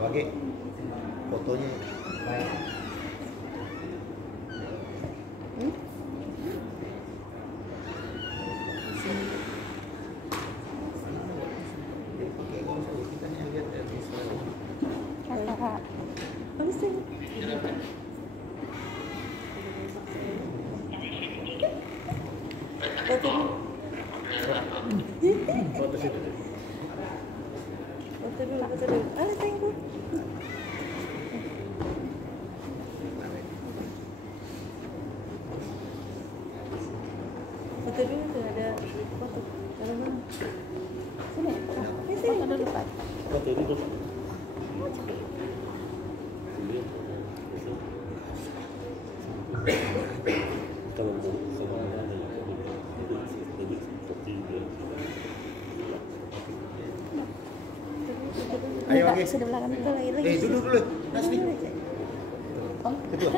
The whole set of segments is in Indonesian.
Pakai fotonya baik. Foto situ. Foto dulu. Thank you. Foto dulu tuh, ada foto. Ada mana? Sini. Foto dulu, Pak. Foto dulu. Kalau semuanya ayo lagi. Sudah belakang itu lagi. Duduk dulu. Nasri. Oh. Kedua.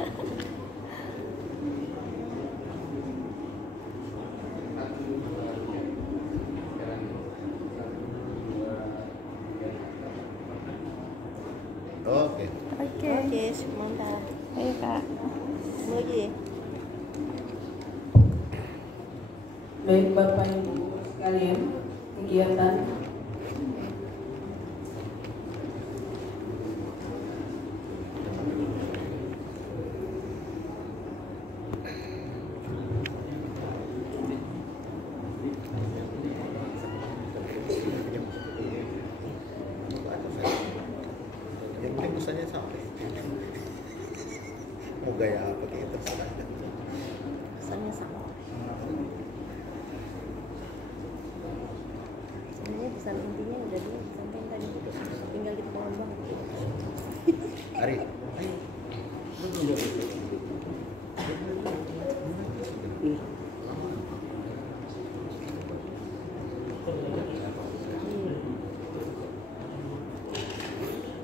Oke, sebentar. Ayo, Kak. Mau lagi. Baik Bapak Ibu sekalian, kegiatan yang penting pesannya sampai. Mau gaya apa kayak terserah. Pesannya sama. Sebenarnya pesan intinya udah dia disampaikan tadi, tinggal kita mohon banget. Ari, ayo.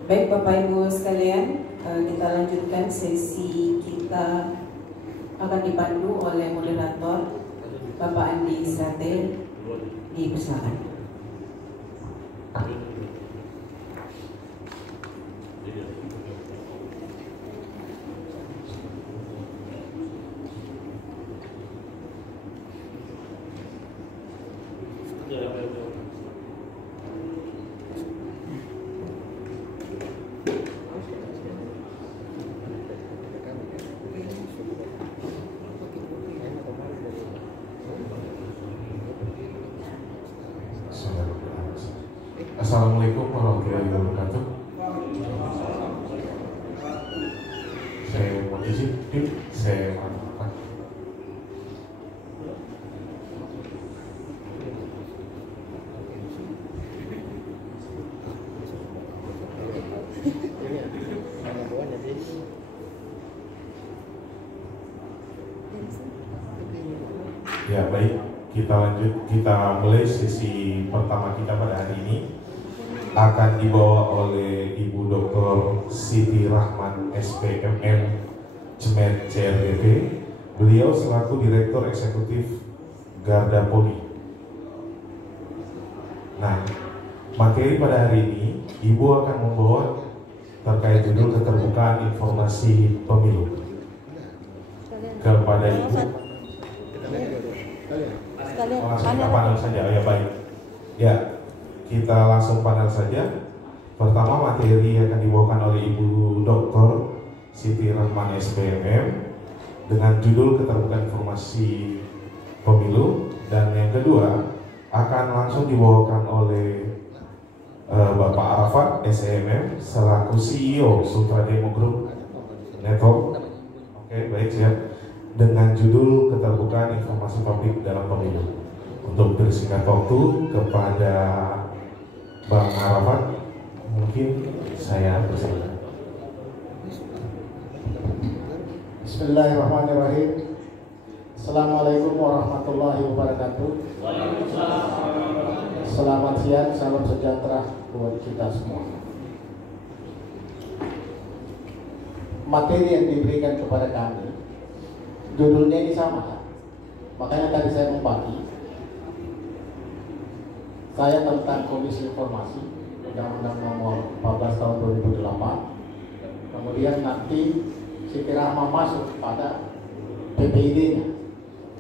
baik Bapak Ibu sekalian, kita lanjutkan sesi kita akan dipandu oleh moderator Bapak Andi Israel. Dipersilakan. Assalamualaikum warahmatullahi wabarakatuh. Saya mau izin, saya melakukan. Ya baik, kita lanjut, kita mulai sesi pertama kita pada hari ini. Akan dibawa oleh Ibu Dr. Siti Rahman SPMM Cemet CRBP. Beliau selaku Direktur Eksekutif Garda Poli. Nah, materi pada hari ini Ibu akan membawa terkait judul keterbukaan informasi pemilu. Kepada Ibu. Langsung kita panel saja, ya baik. Ya. Kita langsung panel saja. Pertama, materi akan dibawakan oleh Ibu Dr. Siti Rahman SPMM dengan judul keterbukaan informasi pemilu. kedua akan langsung dibawakan oleh Bapak Arafat SEMM selaku CEO Sultra Demo Group Network. Oke, baik, siap. Dengan judul keterbukaan informasi publik dalam pemilu. Untuk bersingkat waktu kepada Bang Arafat, mungkin saya persilakan. Bismillahirrahmanirrahim. Assalamualaikum warahmatullahi wabarakatuh. Selamat siang, salam sejahtera buat kita semua. Materi yang diberikan kepada kami, judulnya ini sama, makanya tadi saya membagi. Saya tentang Komisi Informasi Undang-Undang Nomor 14 Tahun 2008. Kemudian nanti Siti Rahma masuk pada PPID-nya.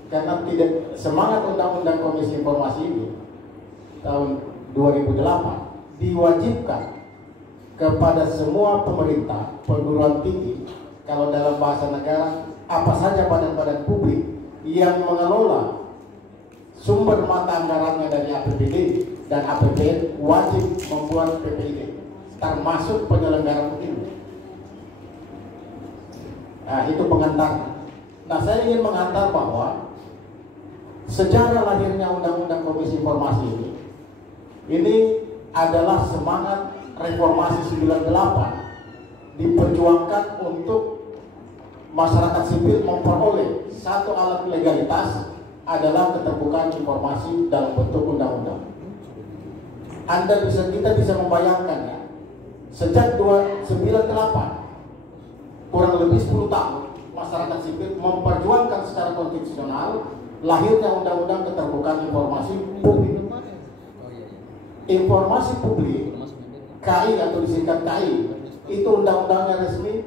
Karena tidak semangat Undang-Undang Komisi Informasi ini tahun 2008 diwajibkan kepada semua pemerintah, perguruan tinggi, kalau dalam bahasa negara, apa saja badan-badan publik yang mengelola sumber mata anggarannya dari APBD dan APBN wajib membuat PPID, termasuk penyelenggara pemilu. Nah, itu pengantar. Nah, saya ingin mengantar bahwa sejarah lahirnya Undang-Undang Komisi Informasi ini adalah semangat reformasi 98 diperjuangkan untuk masyarakat sipil memperoleh satu alat legalitas adalah keterbukaan informasi dalam bentuk undang-undang. Kita bisa membayangkan ya, sejak 98 kurang lebih 10 tahun masyarakat sipil memperjuangkan secara konstitusional lahirnya undang-undang keterbukaan informasi publik. Informasi publik KI atau disingkat KI itu undang-undangnya resmi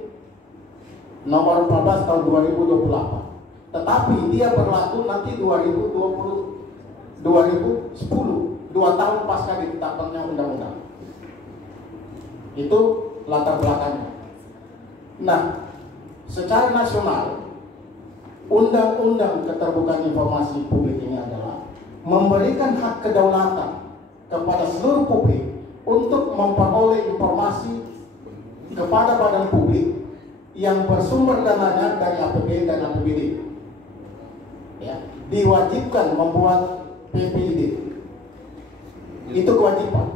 nomor 14 tahun 2028. Tetapi dia berlaku nanti 2010, 2 tahun pasca ditetapkannya undang-undang. Itu latar belakangnya. Nah, secara nasional, undang-undang keterbukaan informasi publik ini adalah memberikan hak kedaulatan kepada seluruh publik untuk memperoleh informasi kepada badan publik yang bersumber dananya dari APBN dan APBD. Ya, diwajibkan membuat PPID. Itu kewajiban.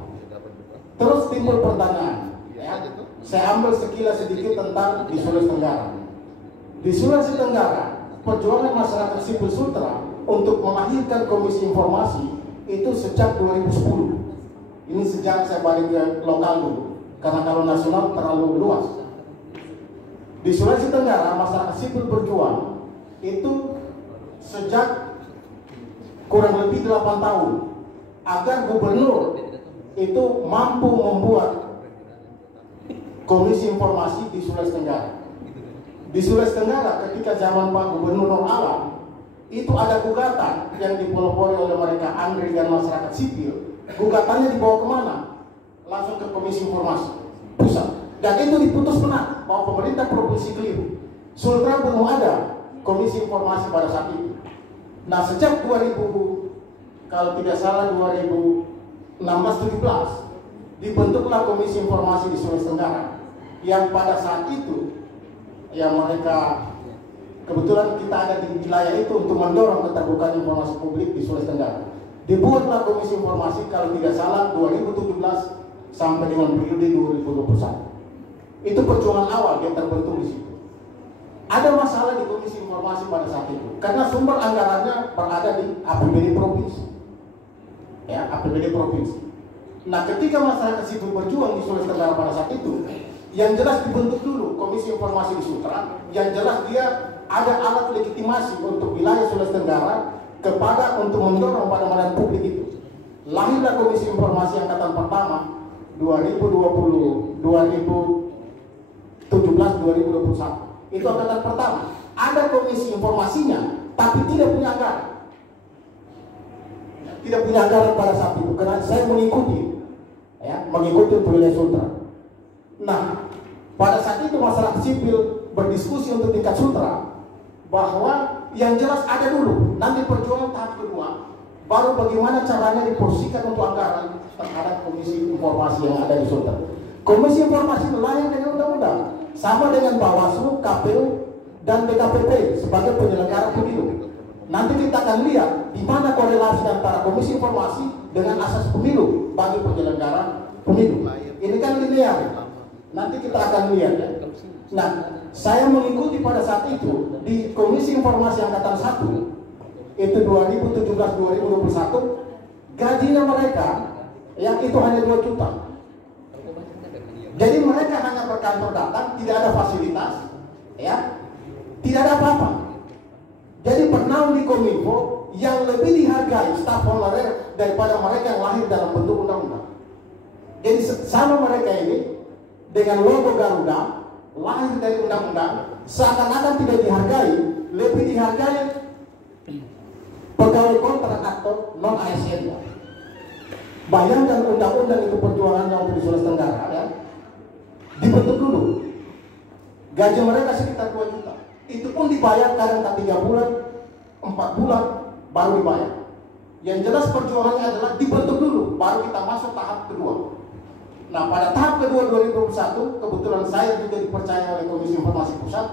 Terus timbul pertanyaan, ya, saya ambil sekilas sedikit tentang di Sulawesi Tenggara. Di Sulawesi Tenggara, perjuangan masyarakat sipil Sultra untuk melahirkan Komisi Informasi itu sejak 2010. Ini sejak saya balik ke lokal dulu, karena kalau nasional terlalu luas. Di Sulawesi Tenggara, masyarakat sipil berjuang itu sejak kurang lebih 8 tahun agar gubernur itu mampu membuat Komisi Informasi di Sulawesi Tenggara. Di Sulawesi Tenggara ketika zaman Pak Gubernur Nur Alam itu ada gugatan yang dipelopori oleh mereka Andre dan masyarakat sipil. Gugatannya dibawa kemana? Langsung ke Komisi Informasi Pusat. Dan itu diputus menang bahwa pemerintah provinsi keliru. Sultra belum ada Komisi Informasi pada saat itu. Nah, sejak 2000, kalau tidak salah 2016-17 dibentuklah Komisi Informasi di Sulawesi Tenggara yang pada saat itu yang mereka kebetulan kita ada di wilayah itu untuk mendorong keterbukaan informasi publik di Sulawesi Tenggara. Dibuatlah Komisi Informasi kalau tidak salah 2017 sampai dengan periode 2021. Itu perjuangan awal yang terbentuk di situ. Ada masalah di Komisi Informasi pada saat itu karena sumber anggarannya berada di APBD provinsi. Ya, APBD provinsi. Nah, ketika masyarakat sipil berjuang di Sulawesi Tenggara pada saat itu, yang jelas dibentuk dulu Komisi Informasi di Sultra, yang jelas dia ada alat legitimasi untuk wilayah Sulawesi Tenggara kepada untuk mendorong pada badan publik itu. Lahirlah Komisi Informasi angkatan pertama 2020, 2017-2021. Itu angkatan pertama. Ada komisi informasinya, tapi tidak punya anggaran. Tidak punya anggaran pada saat itu. Karena saya mengikuti wilayah Sultra. Nah, pada saat itu masyarakat sipil berdiskusi untuk tingkat Sultra bahwa yang jelas ada dulu. Nanti perjuangan tahap kedua baru bagaimana caranya diporsikan untuk anggaran terhadap komisi informasi yang ada di Sultan. Komisi informasi layak dengan undang-undang, sama dengan Bawaslu, KPU, dan DKPP sebagai penyelenggara pemilu. Nanti kita akan lihat di mana korelasi antara komisi informasi dengan asas pemilu bagi penyelenggara pemilu. Ini kan linear. Nanti kita akan lihat ya. Nah, saya mengikuti pada saat itu di Komisi Informasi Angkatan 1 itu 2017-2021 gajinya mereka yang itu hanya 2 juta. Jadi mereka hanya berkantor datang, tidak ada fasilitas, ya, tidak ada apa-apa. Jadi pernah di Kominfo yang lebih dihargai staf honorer daripada mereka yang lahir dalam bentuk undang-undang. Jadi sama mereka ini dengan logo Garuda lahir dari undang-undang seakan-akan tidak dihargai, lebih dihargai pegawai kontraktor non ASN. Bayangkan undang-undang itu perjuangannya untuk di Sulawesi Tenggara ya. Dibentuk dulu. Gaji mereka sekitar 2 juta. Itu pun dibayar kadang 3 bulan, 4 bulan baru dibayar. Yang jelas perjuangannya adalah dibentuk dulu, baru kita masuk tahap kedua. Nah, pada tahap kedua 2021, kebetulan saya juga dipercaya oleh Komisi Informasi Pusat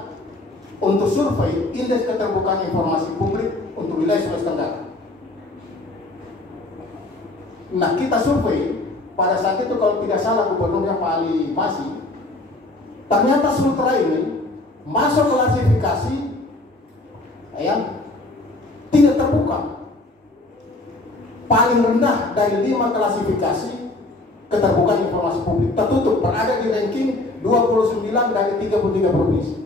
untuk survei indeks keterbukaan informasi publik untuk wilayah Sulawesi Tenggara. Nah, kita survei pada saat itu kalau tidak salah gubernurnya Pak Ali Masih, ternyata Sultra ini masuk klasifikasi yang tidak terbuka. Paling rendah dari 5 klasifikasi keterbukaan informasi publik, tertutup, berada di ranking 29 dari 33 provinsi.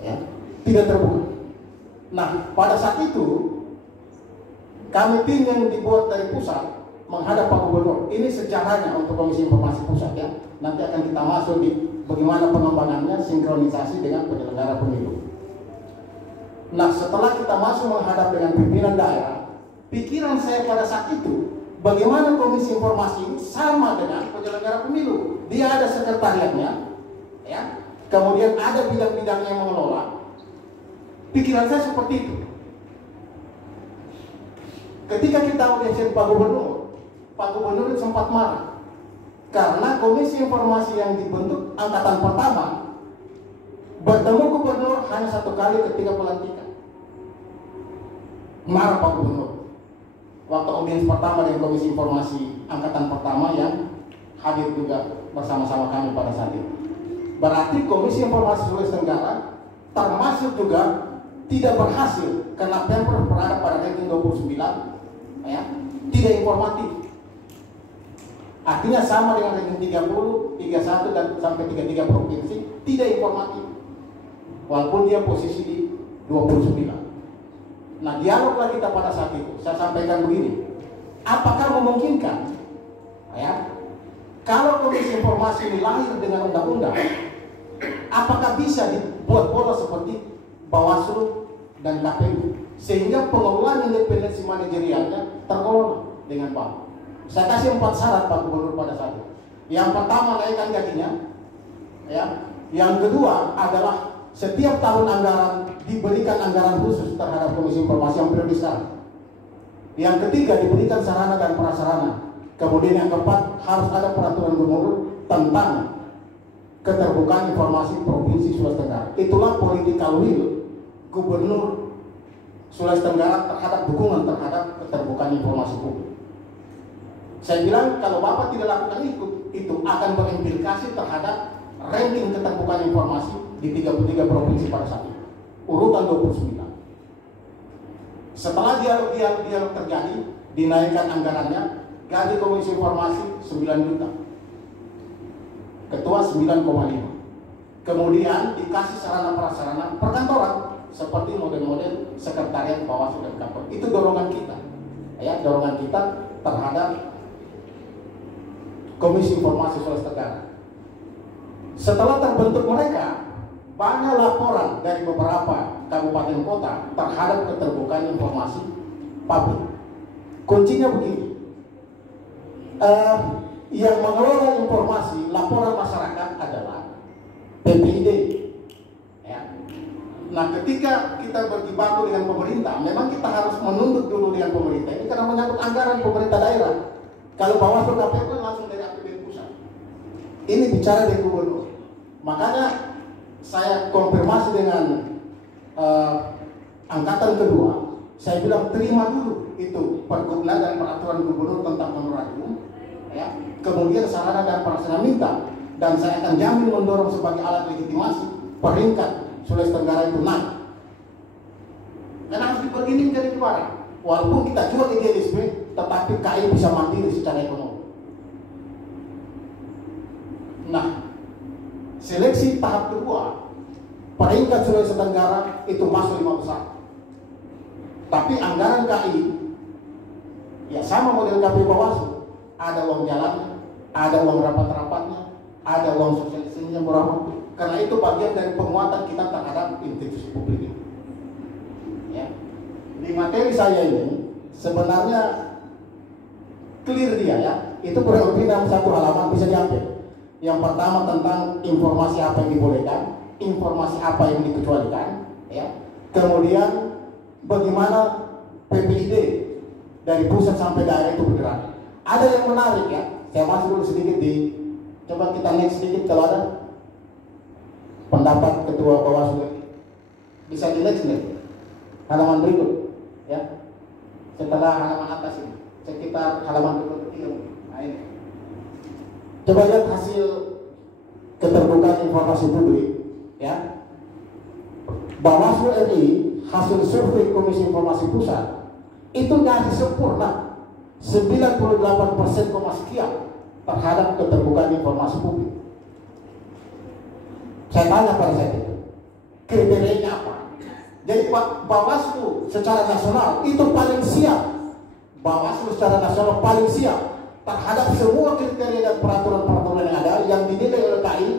Ya, tidak terbuka. Nah, pada saat itu kami ingin dibuat dari pusat menghadap Pak Gubernur. Ini sejarahnya untuk Komisi Informasi Pusat ya. Nanti akan kita masuk di bagaimana pengembangannya sinkronisasi dengan penyelenggara pemilu. Nah, setelah kita masuk menghadap dengan pimpinan daerah, pikiran saya pada saat itu, bagaimana Komisi Informasi ini sama dengan penyelenggara pemilu. Dia ada sekretariatnya, ya. Kemudian ada bidang-bidangnya yang mengelola. Pikiran saya seperti itu. Ketika kita audiensi Pak Gubernur sempat marah karena Komisi Informasi yang dibentuk angkatan pertama bertemu Gubernur hanya 1 kali ketika pelantikan. Marah Pak Gubernur waktu audiens pertama dengan Komisi Informasi angkatan pertama yang hadir juga bersama-sama kami pada saat itu. Berarti Komisi Informasi Sulawesi Tenggara termasuk juga tidak berhasil karena Pemprov berada pada ranking 29 ya, tidak informatif. Artinya sama dengan ranking 30, 31 dan sampai 33 provinsi tidak informatif. Walaupun dia posisi di 29. Nah, dialoglah kita pada saat itu. Saya sampaikan begini. Apakah memungkinkan ya, kalau Komisi Informasi ini lahir dengan undang-undang, apakah bisa dibuat pola seperti Bawaslu dan KPU sehingga pengelolaan independensi manajerialnya terkelola dengan baik? Saya kasih 4 syarat Pak Gubernur pada saat itu. Yang pertama, naikkan gajinya. Ya. Yang kedua adalah setiap tahun anggaran diberikan anggaran khusus terhadap Komisi Informasi yang periode sekarang. Yang ketiga, diberikan sarana dan prasarana. Kemudian yang keempat, harus ada peraturan gubernur tentang keterbukaan informasi Provinsi Sulawesi Tenggara. Itulah political will Gubernur Sulawesi Tenggara terhadap dukungan terhadap keterbukaan informasi publik. Saya bilang kalau Bapak tidak lakukan itu akan berimplikasi terhadap ranking keterbukaan informasi di 33 provinsi pada saat itu. Urutan 29. Setelah dialog terjadi, dinaikkan anggarannya, gaji Komisi Informasi 9 juta. Ketua 9,5. Kemudian dikasih sarana prasarana perkantoran seperti model-model sekretariat Bawaslu dan KPU. Itu dorongan kita. Ya, dorongan kita terhadap Komisi Informasi Sulawesi Tenggara. Setelah terbentuk mereka, banyak laporan dari beberapa kabupaten kota terhadap keterbukaan informasi publik. Kuncinya begini, yang mengelola informasi laporan masyarakat adalah PPID, ya. Nah, ketika kita berjibaku dengan pemerintah, memang kita harus menunduk dulu dengan pemerintah. Ini karena menyangkut anggaran pemerintah daerah. Kalau Bawaslu KPU langsung dari APBN pusat. Ini bicara dari gubernur. Makanya saya konfirmasi dengan angkatan kedua. Saya bilang terima dulu itu pergubna dan peraturan gubernur tentang honorarium. Ya. Kemudian sarana dan prasarana minta. Dan saya akan jamin mendorong sebagai alat legitimasi peringkat Sulawesi Tenggara itu naik. Karena harus dipergini menjadi juara. Walaupun kita jual idealisme, tetapi KI bisa mandiri secara ekonomi. Nah, seleksi tahap kedua, peringkat Sulawesi Tenggara itu masuk 5 besar. Tapi anggaran KI, ya sama model KPU Bawaslu, ada uang jalan, ada uang rapat-rapatnya, ada uang sosialisasinya berapa. Karena itu bagian dari penguatan kita terhadap institusi publik. Ya. Di materi saya ini sebenarnya clear dia ya. Itu kurang lebih dalam 1 halaman bisa diambil. Yang pertama tentang informasi apa yang dibolehkan, informasi apa yang dikecualikan, ya. Kemudian bagaimana PPID dari pusat sampai daerah itu bergerak. Ada yang menarik ya. Saya masuk dulu sedikit coba kita next sedikit kalau ada pendapat Ketua Bawaslu. Bisa di next nih. Halaman berikut ya. Setelah halaman atas ini, sekitar halaman berikut ketiga. Nah ini. Coba lihat hasil keterbukaan informasi publik ya. Bawaslu RI hasil survei Komisi Informasi Pusat itu nyaris sempurna 98% sekian terhadap keterbukaan informasi publik. Saya tanya pada saat itu, kriterianya apa? Jadi Bawaslu secara nasional itu paling siap. Bawaslu secara nasional paling siap terhadap semua kriteria dan peraturan-peraturan yang ada yang dinilai oleh KI,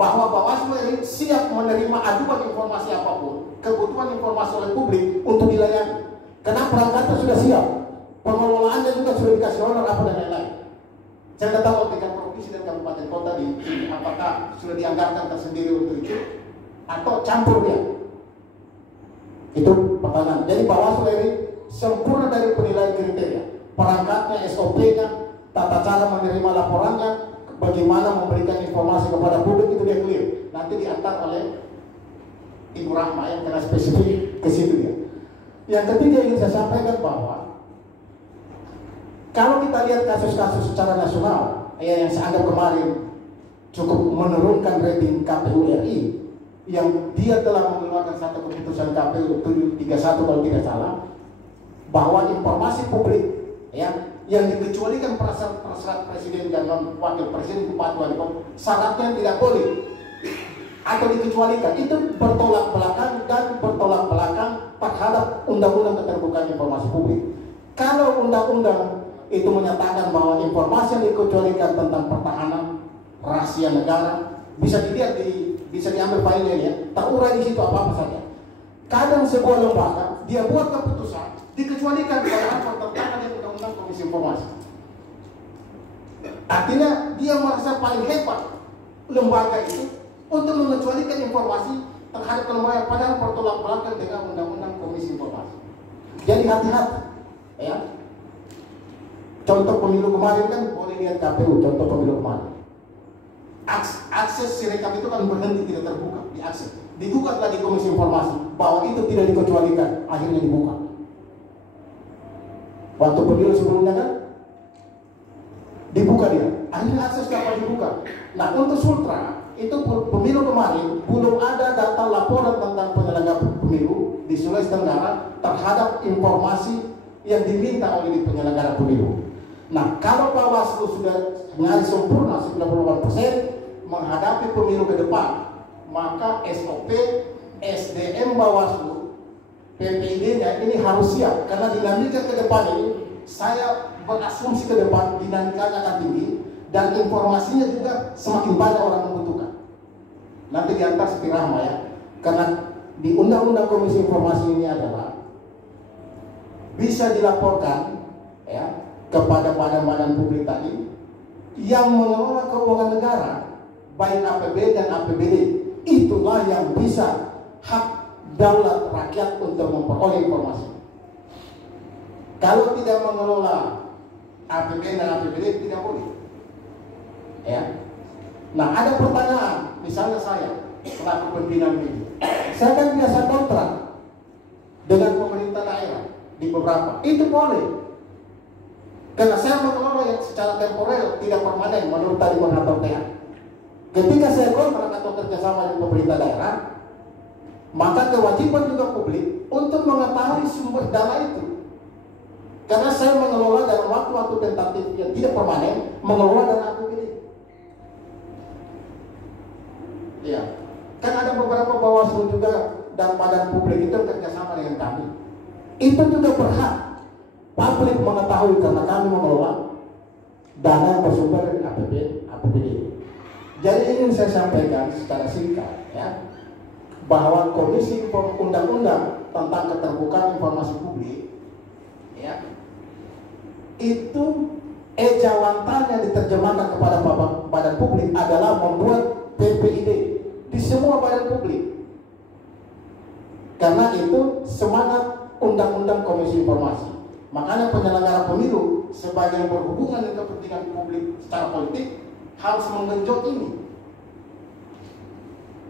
bahwa Bawaslu ini siap menerima aduan informasi apapun, kebutuhan informasi oleh publik untuk dilayani. Karena perangkatnya sudah siap, pengelolaannya juga sudah dikasih honor apa dan lain-lain. Saya tidak tahu tingkat provinsi dan kabupaten kota di sini apakah sudah dianggarkan tersendiri untuk itu atau campur dia. Itu pertanyaan. Jadi Bawaslu ini sempurna dari penilaian kriteria, perangkatnya, SOP-nya, tata cara menerima laporannya, bagaimana memberikan informasi kepada publik itu dia clear. Nanti diantar oleh Ibu Rahma yang kena spesifik ke situ dia. Yang ketiga ingin saya sampaikan bahwa kalau kita lihat kasus-kasus secara nasional yang saya anggap kemarin cukup menurunkan rating KPU RI, yang dia telah mengeluarkan satu keputusan KPU 731 kalau tidak salah, bahwa informasi publik ya yang dikecualikan persyarat presiden dan wakil presiden bupati wali kota syaratnya tidak boleh atau dikecualikan, itu bertolak belakang dan bertolak belakang terhadap undang-undang keterbukaan informasi publik. Kalau undang-undang itu menyatakan bahwa informasi yang dikecualikan tentang pertahanan, rahasia negara bisa dilihat bisa diambil filenya ya, terurai di situ apa-apa saja. Kadang sebuah lembaga dia buat keputusan dikecualikan padahal bertentangan dengan undang-undang Komisi Informasi. Artinya dia merasa paling hebat lembaga itu untuk mengecualikan informasi terhadap lembaga padahal bertolak belakang dengan undang-undang Komisi Informasi. Jadi hati-hati ya. Contoh pemilu kemarin kan boleh lihat KPU, contoh pemilu kemarin. Akses sirekap itu kan berhenti tidak terbuka, diakses. Digugatlah di Komisi Informasi bahwa itu tidak dikecualikan, akhirnya dibuka. Waktu pemilu sebelumnya kan dibuka dia, akhirnya akses dapat dibuka. Nah untuk Sultra itu pemilu kemarin belum ada data laporan tentang penyelenggara pemilu di Sulawesi Tenggara terhadap informasi yang diminta oleh penyelenggara pemilu. Nah, kalau Bawaslu sudah nyaris sempurna 98% menghadapi pemilu ke depan, maka SOP, SDM Bawaslu, PPID-nya ini harus siap karena dinamika ke depan ini saya berasumsi ke depan dinamikanya akan tinggi dan informasinya juga semakin banyak orang membutuhkan. Nanti diantar seperti Rahma ya, karena di Undang-Undang Komisi Informasi ini adalah bisa dilaporkan ya kepada badan-badan publik tadi yang mengelola keuangan negara baik APB dan APBD, itulah yang bisa hak daulat rakyat untuk memperoleh informasi. Kalau tidak mengelola APBN dan APBD tidak boleh. Ya. Nah, ada pertanyaan, misalnya saya selaku pimpinan media, saya kan biasa kontrak dengan pemerintah daerah di beberapa, itu boleh. Karena saya mengelola yang secara temporer tidak permanen menurut tadi moderator TA. Ketika saya kontrak atau kerjasama dengan pemerintah daerah, maka kewajiban juga publik untuk mengetahui sumber dana itu. Karena saya mengelola dalam waktu-waktu tentatif yang tidak permanen, mengelola dana APBD. Ya, kan ada beberapa Bawaslu juga dan badan publik itu kerjasama dengan kami. Itu juga berhak publik mengetahui karena kami mengelola dana yang bersumber dari APBD. Jadi ingin saya sampaikan secara singkat, ya, bahwa Komisi Undang-Undang tentang Keterbukaan Informasi Publik, ya, itu ejawantannya diterjemahkan kepada badan publik adalah membuat PPID di semua badan publik. Karena itu semangat Undang-Undang Komisi Informasi. Makanya penyelenggara pemilu sebagai yang berhubungan dengan kepentingan publik secara politik harus menggenjot ini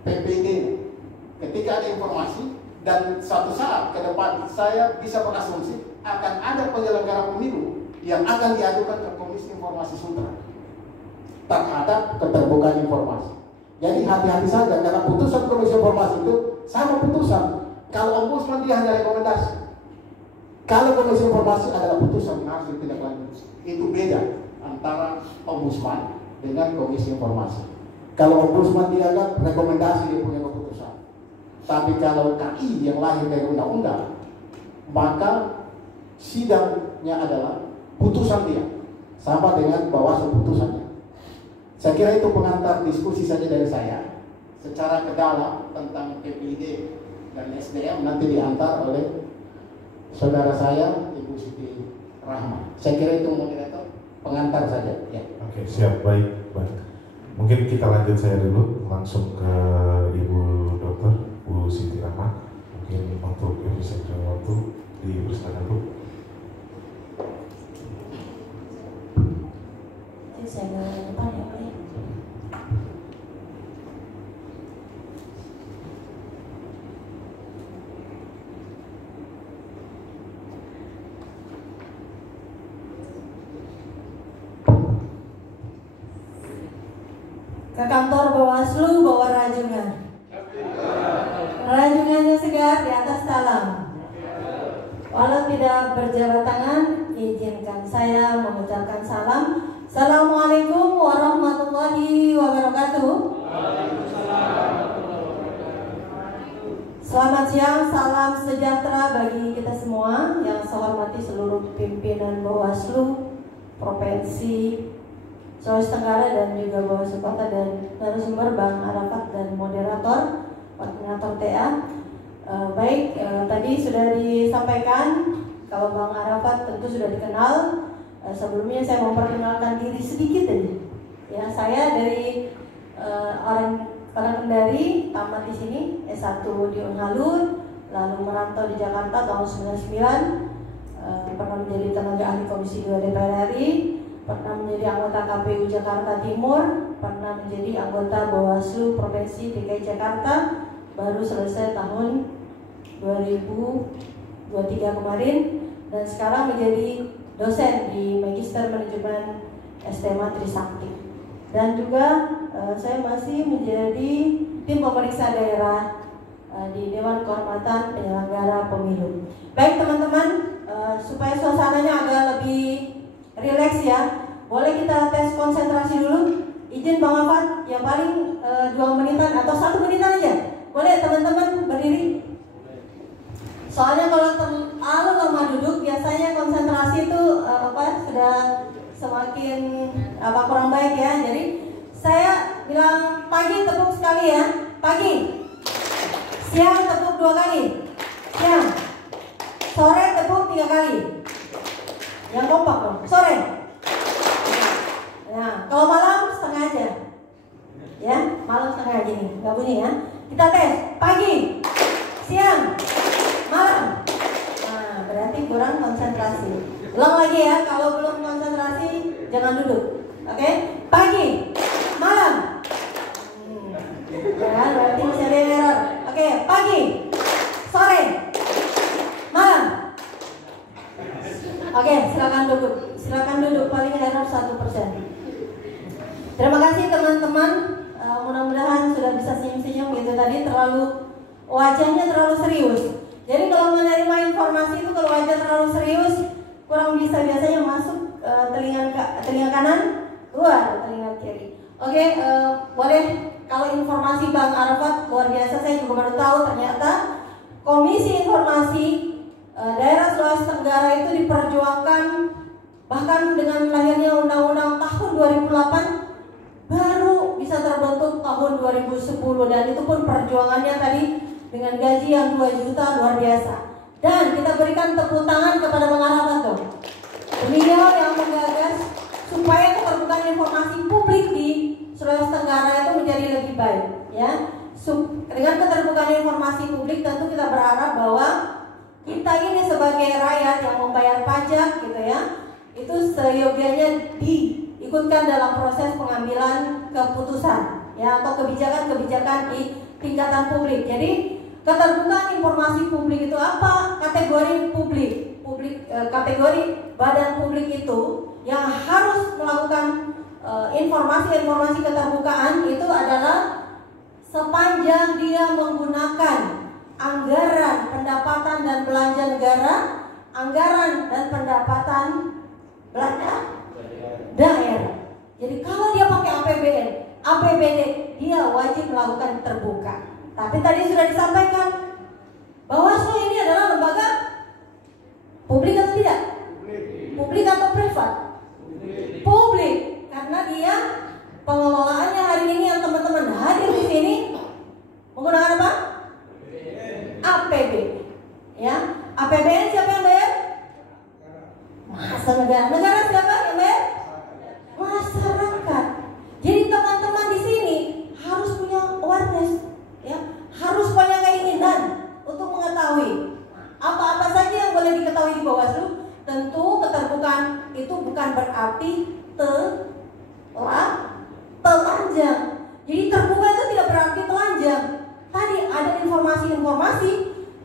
PPID. Ketika ada informasi dan suatu saat ke depan saya bisa berasumsi akan ada penyelenggara pemilu yang akan diajukan ke Komisi Informasi Sultra terhadap keterbukaan informasi. Jadi hati-hati saja karena putusan Komisi Informasi itu sama putusan. Kalau Ombudsman dia hanya rekomendasi. Kalau Komisi Informasi adalah putusan yang harus ditindaklanjuti. Itu beda antara Ombudsman dengan Komisi Informasi. Kalau Ombudsman dia kan rekomendasi, dia punya keputusan. Tapi kalau KI yang lahir dari undang-undang, maka sidangnya adalah putusan dia, sama dengan Bawaslu putusannya. Saya kira itu pengantar diskusi saja dari saya. Secara ke dalam tentang PPID dan SDM nanti diantar oleh saudara saya Ibu Siti Rahma. Saya kira itu moderator pengantar saja. Ya. Oke, siap, baik. Mungkin kita lanjut saya dulu langsung ke Ibu Dokter Bu Siti Rahma. Mungkin untuk efisiensi waktu dipersilakan dulu. Saya ke depan ya Pak ya. Ke kantor Bawaslu bawa rajungan. Rajungannya segar di atas talam. Walau tidak berjabat tangan, izinkan saya mengucapkan salam. Assalamualaikum warahmatullahi wabarakatuh. Selamat siang, salam sejahtera bagi kita semua. Yang saya hormati seluruh pimpinan Bawaslu Provinsi Sulawesi Tenggara dan juga Bawaslu Kota dan narasumber Bang Arafat dan moderator koordinator TA. Tadi sudah disampaikan kalau Bang Arafat tentu sudah dikenal. Sebelumnya saya memperkenalkan diri sedikit aja. Ya, saya dari orang Kendari, tamat di sini S1 di Unhalud, lalu merantau di Jakarta tahun 99, pernah menjadi tenaga ahli Komisi 2 DPR RI, pernah menjadi anggota KPU Jakarta Timur, pernah menjadi anggota Bawaslu Provinsi DKI Jakarta, baru selesai tahun 2023 kemarin, dan sekarang menjadi dosen di Magister Manajemen STMA Trisakti. Dan juga saya masih menjadi tim pemeriksa daerah di Dewan Kehormatan Penyelenggara Pemilu. Baik teman-teman, supaya suasananya agak lebih rileks ya, boleh kita tes konsentrasi dulu. Izin Bang Afat, yang paling 2 menitan atau 1 menitan aja. Boleh teman-teman berdiri? Soalnya kalau terlalu lama duduk, biasanya konsentrasi itu sudah semakin kurang baik ya. Jadi saya bilang pagi tepuk sekali ya, pagi. Siang tepuk 2 kali, siang. Sore tepuk 3 kali. Yang kompak dong, sore. Nah, kalau malam setengah aja. Ya, malam setengah aja nih, nggak bunyi ya. Kita tes, pagi. siang, malam. Nah, berarti kurang konsentrasi. Ulang lagi ya, kalau belum konsentrasi jangan duduk. Oke? Pagi, malam. Ya, berarti masih ada error. Oke, pagi, sore, malam. Oke, silakan duduk. Silakan duduk, paling error 1%. Terima kasih teman-teman. Mudah-mudahan sudah bisa senyum-senyum gitu. Tadi wajahnya terlalu serius. Jadi kalau menerima informasi itu kalau wajah terlalu serius kurang bisa, biasanya masuk telinga kanan, keluar telinga kiri. Oke, boleh. Kalau informasi Bang Arafat luar biasa, saya juga baru tahu ternyata Komisi Informasi Daerah Sulawesi Tenggara itu diperjuangkan bahkan dengan lahirnya Undang-Undang tahun 2008 baru bisa terbentuk tahun 2010, dan itu pun perjuangannya tadi dengan gaji yang 2 juta luar biasa. Dan kita berikan tepuk tangan kepada Bang Arafat tuh. Beliau yang menggagas supaya keterbukaan informasi publik di Sulawesi Tenggara itu menjadi lebih baik, ya. Dengan keterbukaan informasi publik tentu kita berharap bahwa kita ini sebagai rakyat yang membayar pajak gitu ya, itu seyogianya diikutkan dalam proses pengambilan keputusan ya, atau kebijakan-kebijakan di tingkatan publik. Jadi keterbukaan informasi publik itu apa? Kategori publik, kategori badan publik itu yang harus melakukan informasi-informasi keterbukaan itu adalah sepanjang dia menggunakan anggaran pendapatan dan belanja negara, anggaran dan pendapatan belanja daerah. Jadi kalau dia pakai APBN, APBD, dia wajib melakukan terbuka. Tapi tadi sudah disampaikan, Bawaslu ini adalah lembaga publik atau tidak? Publik atau privat? Publik, karena dia pengelolaannya hari ini yang teman-teman hadir di sini menggunakan apa? APBD. Ya, APBN siapa yang bayar? Masa negara. Negara siapa yang bayar? Masyarakat. Jadi teman-teman di sini harus punya awareness, ya, harus punya keinginan untuk mengetahui apa-apa saja yang boleh diketahui di Bawaslu. Tentu keterbukaan itu bukan berarti telanjang. Jadi terbuka itu tidak berarti telanjang. Tadi ada informasi-informasi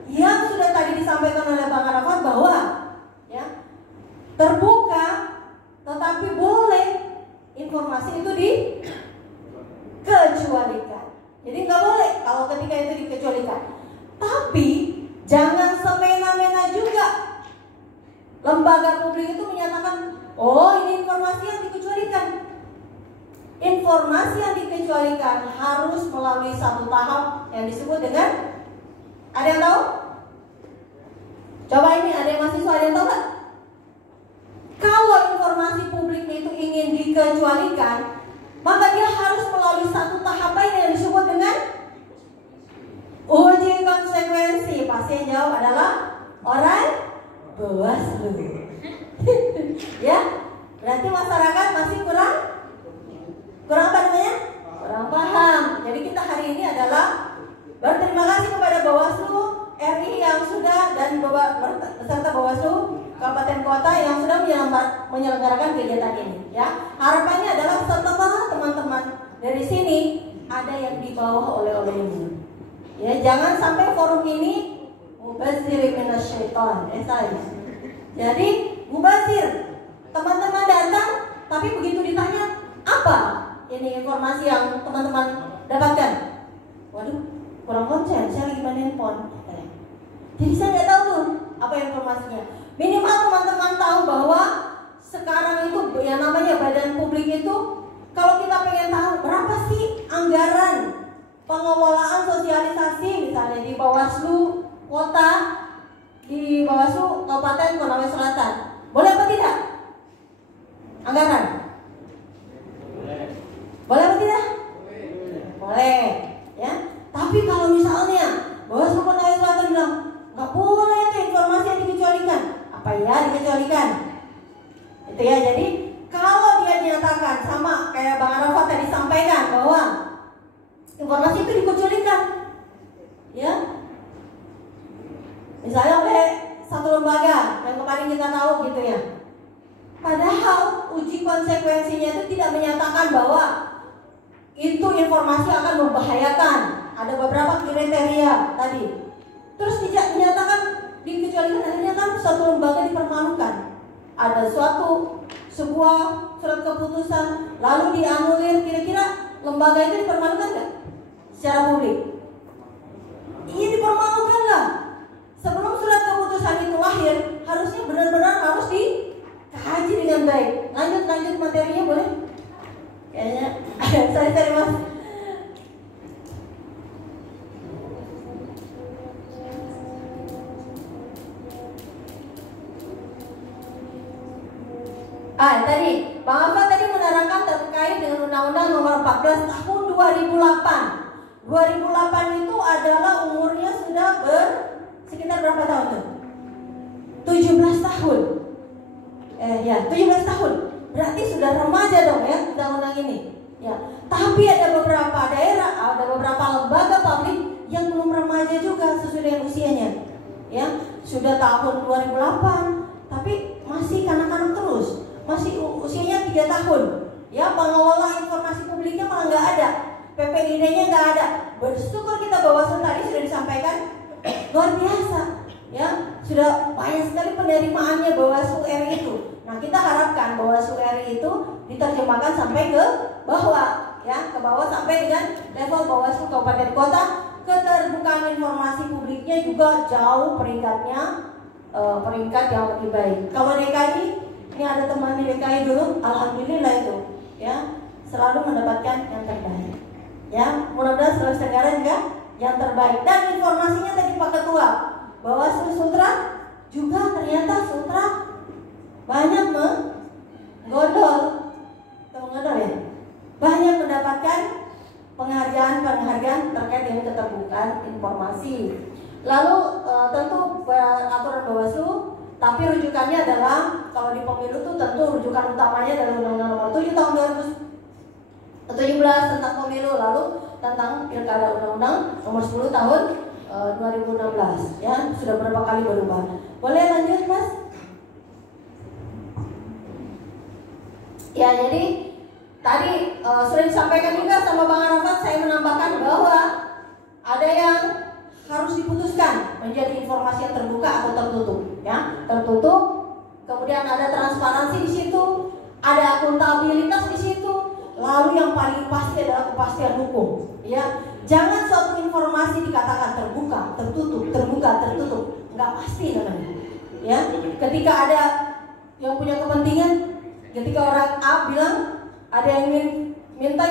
yang sudah tadi disampaikan oleh Bang Arafat bahwa ya, terbuka, tetapi boleh informasi itu dikecualikan. Jadi nggak boleh kalau ketika itu dikecualikan. Tapi jangan semena-mena juga lembaga publik itu menyatakan, oh ini informasi yang dikecualikan. Informasi yang dikecualikan harus melalui satu tahap yang disebut dengan, ada yang tahu? Coba ini, ada yang mahasiswa, ada yang tahu nggak? Kalau informasi publik itu ingin dikecualikan, maka dia harus melalui satu tahapan yang disebut dengan uji konsekuensi. Pasti yang jawab adalah orang Bawaslu. Ya, berarti masyarakat masih kurang apa namanya? Kurang paham. Jadi kita hari ini adalah berterima kasih kepada Bawaslu RI yang sudah dan beserta Bawaslu Kabupaten Kota yang sudah menyelenggarakan kegiatan ini. Ya, harapannya adalah setelah teman-teman dari sini ada yang dibawa oleh ini. Ya, jangan sampai forum ini mubazir minasyaiton. Jadi mubazir, teman-teman datang, tapi begitu ditanya apa ini informasi yang teman-teman dapatkan, waduh kurang konsen, saya lagi main handphone. Jadi saya nggak tahu tuh apa informasinya. Minimal teman-teman tahu bahwa sekarang itu yang namanya badan publik itu, kalau kita pengen tahu berapa sih anggaran pengelolaan sosialisasi misalnya di Bawaslu Kota, di Bawaslu Kabupaten Konawe Selatan, boleh apa tidak? Anggaran? Boleh apa tidak? Boleh, ya. Tapi kalau misalnya Bawaslu Konawe Selatan bilang nggak boleh itu informasi yang dikecualikan, apa ya dikecualikan? Itu ya. Jadi kalau dia dinyatakan sama kayak Bang Arafat tadi sampaikan bahwa informasi itu dikecualikan, ya, misalnya oleh satu lembaga yang kemarin kita tahu gitu ya. Padahal uji konsekuensinya itu tidak menyatakan bahwa itu informasi akan membahayakan. Ada beberapa kriteria tadi. Terus tidak menyatakan dikecualikan, akhirnya kan suatu lembaga dipermalukan. Ada sebuah surat keputusan lalu dianulir, kira-kira lembaga itu dipermalukan nggak secara publik? Iya, dipermalukan lah. Sebelum surat keputusan itu lahir, harusnya benar-benar harus dikaji dengan baik. Lanjut materinya boleh? Kayaknya sorry mas. Tadi Bang Afan tadi menerangkan terkait dengan Undang-Undang Nomor 14 Tahun 2008. 2008 itu adalah umurnya sudah sekitar berapa tahun tuh? 17 tahun. 17 tahun. Berarti sudah remaja dong ya undang-undang ini. Ya. Tapi ada beberapa daerah, ada beberapa lembaga publik yang belum remaja juga sesuai dengan usianya. Ya, sudah tahun 2008 tapi masih kanak-kanak terus. Masih usianya 3 tahun. Ya, pengelola informasi publiknya malah nggak ada. PPID-nya nggak ada. Bersyukur kita Bawaslu tadi sudah disampaikan luar biasa. Ya, sudah banyak sekali penerimaannya Bawaslu RI itu. Nah, kita harapkan Bawaslu RI itu diterjemahkan sampai ke bawah, ya, ke bawah sampai dengan level Bawaslu kabupaten kota. Keterbukaan informasi publiknya juga jauh peringkatnya, peringkat yang lebih baik. Kalau DKI, ini ada teman di DKI dulu, alhamdulillah itu, ya, selalu mendapatkan yang terbaik. Ya, mudah-mudahan Sulawesi Tenggara juga yang terbaik. Dan informasinya tadi Pak Ketua, Bawaslu Sultra juga ternyata Sultra banyak menggodol ya, banyak mendapatkan penghargaan terkait dengan keterbukaan informasi. Lalu tentu aturan Bawaslu, tapi rujukannya adalah kalau di pemilu itu tentu rujukan utamanya adalah Undang-Undang Nomor 7 tahun 2017 tentang pemilu, lalu tentang pilkada Undang-Undang Nomor 10 tahun 2016. Ya, sudah berapa kali berubah. Boleh lanjut, Mas? Ya, jadi tadi sudah disampaikan juga sama Bang Arafat, saya menambahkan bahwa ada yang harus diputuskan menjadi informasi yang terbuka atau tertutup, ya, tertutup. Kemudian ada transparansi di situ, ada akuntabilitas di situ. Lalu yang paling pasti adalah kepastian hukum, ya. Jangan suatu informasi dikatakan terbuka, tertutup, terbuka, tertutup, nggak pasti namanya, ya. Ketika ada yang punya kepentingan, ketika orang A bilang ada yang minta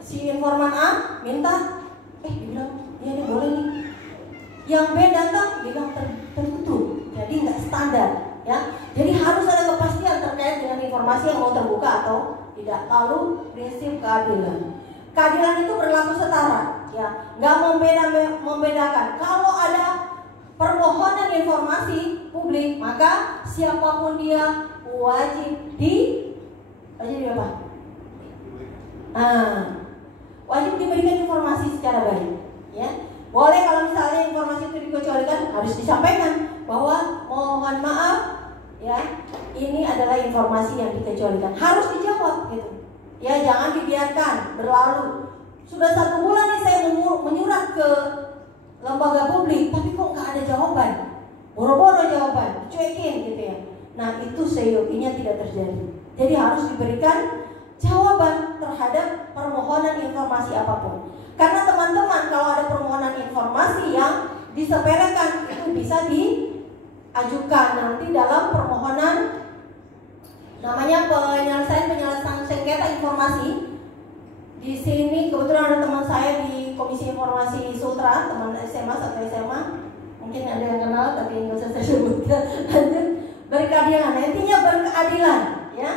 si informan A minta, dia bilang iya nih boleh nih. Yang B datang bilang tertutup, jadi nggak standar, ya. Jadi harus ada kepastian terkait dengan informasi yang mau terbuka atau tidak. Lalu prinsip keadilan. Keadilan itu berlaku setara, ya, nggak membedakan. Kalau ada permohonan informasi publik, maka siapapun dia wajib apa? Wajib diberikan informasi secara baik, ya. Boleh kalau misalnya informasi itu dikecualikan, harus disampaikan bahwa mohon maaf, ya, ini adalah informasi yang dikecualikan. Harus dijawab gitu. Ya, jangan dibiarkan berlalu. Sudah 1 bulan nih saya menyurat ke lembaga publik, tapi kok nggak ada jawaban. Boro-boro jawaban, dicuekin gitu ya. Nah, itu seyoginya tidak terjadi. Jadi harus diberikan jawaban terhadap permohonan informasi apapun. Karena teman-teman, kalau ada permohonan informasi yang disepelekan, itu bisa diajukan nanti dalam permohonan namanya penyelesaian sengketa informasi. Di sini kebetulan ada teman saya di Komisi Informasi Sultra, teman SMA, satu SMA, mungkin ada yang kenal tapi nggak usah saya sebutkan. Berkeadilan, intinya berkeadilan, ya.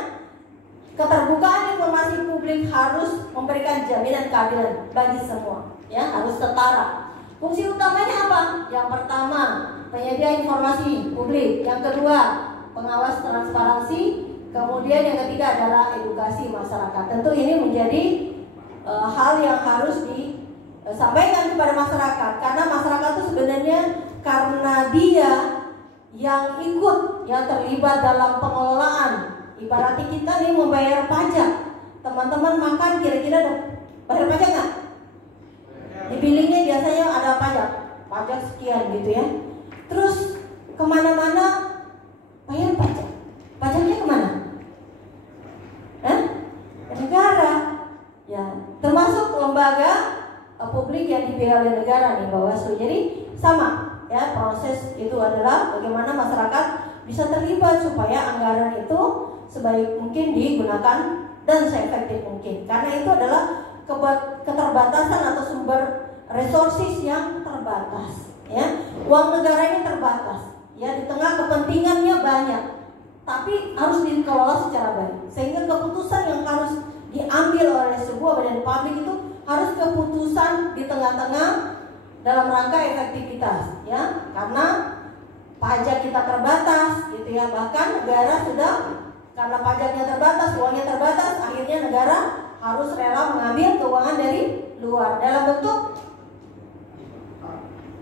Keterbukaan informasi publik harus memberikan jaminan keadilan bagi semua, ya, harus setara. Fungsi utamanya apa? Yang pertama, penyedia informasi publik. Yang kedua, pengawas transparansi. Kemudian yang ketiga adalah edukasi masyarakat. Tentu ini menjadi hal yang harus disampaikan kepada masyarakat, karena masyarakat itu sebenarnya karena dia yang ikut, yang terlibat dalam pengelolaan. Ibaratnya kita nih membayar pajak, teman-teman makan kira-kira bayar pajak nggak? Di billingnya biasanya ada pajak sekian gitu ya. Terus kemana-mana bayar pajak, pajaknya kemana? Ke negara, ya termasuk lembaga publik yang dibiayai oleh negara nih, Bawaslu. Jadi sama ya, proses itu adalah bagaimana masyarakat bisa terlibat supaya anggaran itu sebaik mungkin digunakan dan seefektif mungkin. Karena itu adalah keterbatasan atau sumber resources yang terbatas ya. Uang negara ini terbatas ya, di tengah kepentingannya banyak, tapi harus dikelola secara baik, sehingga keputusan yang harus diambil oleh sebuah badan publik itu harus keputusan di tengah-tengah dalam rangka efektivitas ya, karena pajak kita terbatas gitu ya. Bahkan negara sudah, karena pajaknya terbatas, uangnya terbatas, akhirnya negara harus rela mengambil keuangan dari luar dalam bentuk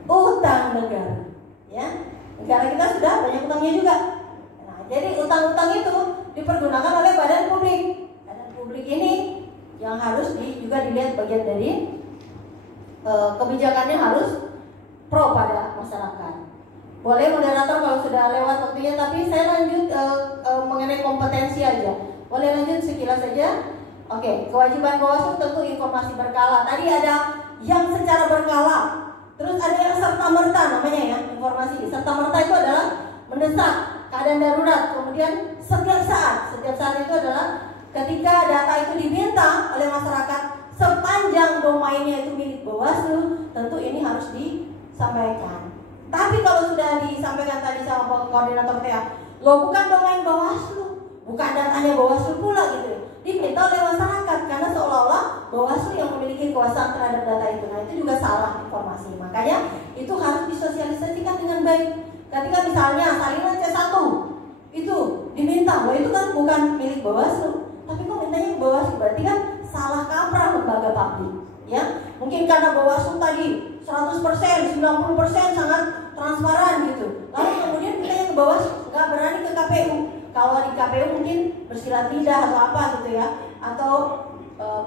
utang negara ya. Negara kita sudah banyak utangnya juga. Nah, jadi utang-utang itu dipergunakan oleh badan publik. Badan publik ini yang harus juga dilihat bagian dari kebijakannya harus pro pada masyarakat. Boleh moderator kalau sudah lewat waktunya, tapi saya lanjut mengenai kompetensi aja. Boleh lanjut sekilas saja. Oke, kewajiban Bawaslu tentu informasi berkala. Tadi ada yang secara berkala, terus ada yang serta-merta namanya ya, informasi. Serta-merta itu adalah mendesak, keadaan darurat, kemudian setiap saat itu adalah ketika data itu diminta oleh masyarakat sepanjang domainnya itu milik Bawaslu, tentu ini harus disampaikan. Tapi kalau sudah disampaikan tadi sama koordinator TA, lo bukan domain Bawaslu, bukan datanya Bawaslu pula gitu, diminta oleh masyarakat, karena seolah-olah Bawaslu yang memiliki kekuasaan terhadap data itu. Nah, itu juga salah informasi. Makanya itu harus disosialisasikan dengan baik. Ketika misalnya salinan C1 itu diminta, bahwa itu kan bukan milik Bawaslu, tapi kok mintanya ke Bawaslu, berarti kan salah kaprah lembaga publik ya. Mungkin karena Bawaslu tadi 100%, 90% sangat transparan gitu, lalu kemudian mintanya ke Bawaslu, nggak berani ke KPU. Kalau di KPU mungkin bersilat lidah atau apa gitu ya, atau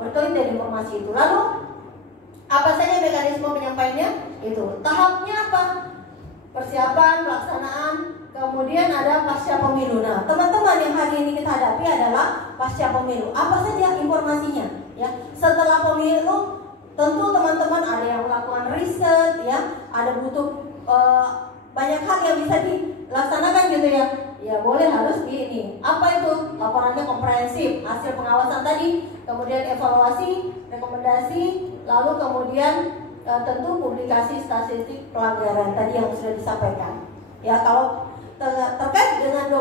berkelit dari informasi itu. Lalu apa saja mekanisme penyampaiannya? Itu tahapnya apa? Persiapan, pelaksanaan, kemudian ada pasca pemilu. Nah, teman-teman yang hari ini kita hadapi adalah pasca pemilu. Apa saja informasinya? Ya, setelah pemilu tentu teman-teman ada yang melakukan riset, ya, ada butuh banyak hal yang bisa dilaksanakan gitu ya. Ya boleh harus di ini. Apa itu? Laporannya komprehensif, hasil pengawasan tadi, kemudian evaluasi, rekomendasi, lalu kemudian tentu publikasi statistik pelanggaran tadi yang sudah disampaikan. Ya, kalau terkait dengan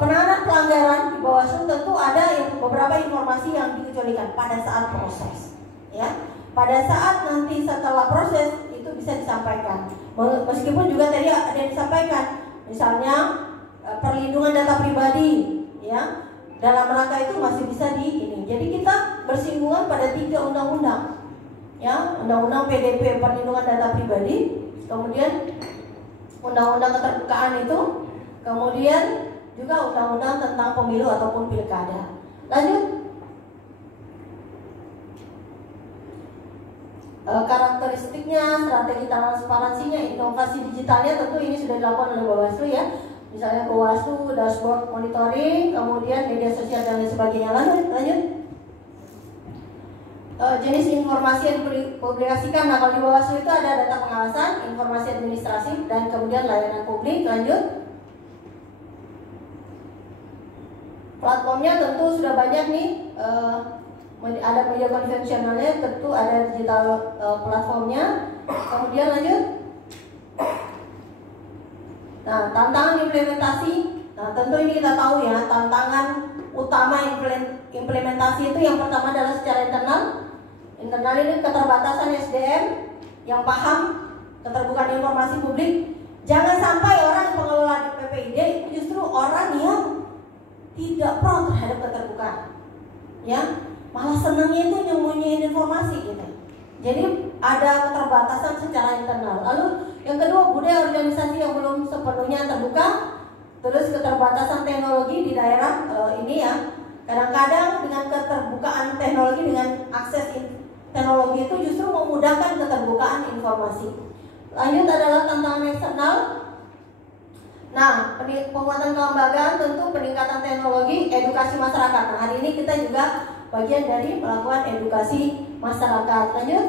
penanganan pelanggaran di Bawaslu, tentu ada beberapa informasi yang dikecualikan pada saat proses. Ya, pada saat nanti setelah proses itu bisa disampaikan. Meskipun juga tadi ada yang disampaikan, misalnya perlindungan data pribadi, ya, dalam rangka itu masih bisa ini. Jadi kita bersinggungan pada 3 undang-undang, ya, undang-undang PDP perlindungan data pribadi, kemudian undang-undang keterbukaan itu, kemudian juga undang-undang tentang pemilu ataupun pilkada. Lanjut. Karakteristiknya, strategi transparansinya, inovasi digitalnya tentu ini sudah dilakukan oleh Bawaslu ya. Misalnya Bawaslu dashboard monitoring, kemudian media sosial dan lain sebagainya. Lanjut. Jenis informasi yang dipublikasikan. Nah, kalau di Bawaslu itu ada data pengawasan, informasi administrasi, dan kemudian layanan publik. Lanjut. Platformnya tentu sudah banyak nih. Ada media konvensionalnya, tentu ada digital platformnya. Kemudian lanjut. Nah, tantangan implementasi. Nah, tentu ini kita tahu ya, tantangan utama implementasi itu yang pertama adalah secara internal. Internal ini keterbatasan SDM yang paham keterbukaan informasi publik. Jangan sampai orang pengelola di PPID justru orang yang tidak pro terhadap keterbukaan, ya, malah senangnya itu nyembunyiin informasi gitu. Jadi ada keterbatasan secara internal. Lalu yang kedua, budaya organisasi yang belum sepenuhnya terbuka. Terus keterbatasan teknologi di daerah ini ya. Kadang-kadang dengan keterbukaan teknologi, dengan akses teknologi itu justru memudahkan keterbukaan informasi. Lanjut adalah tantangan eksternal. Nah, penguatan kelembagaan tentu peningkatan teknologi, edukasi masyarakat. Nah, hari ini kita juga bagian dari melakukan edukasi masyarakat. Lanjut.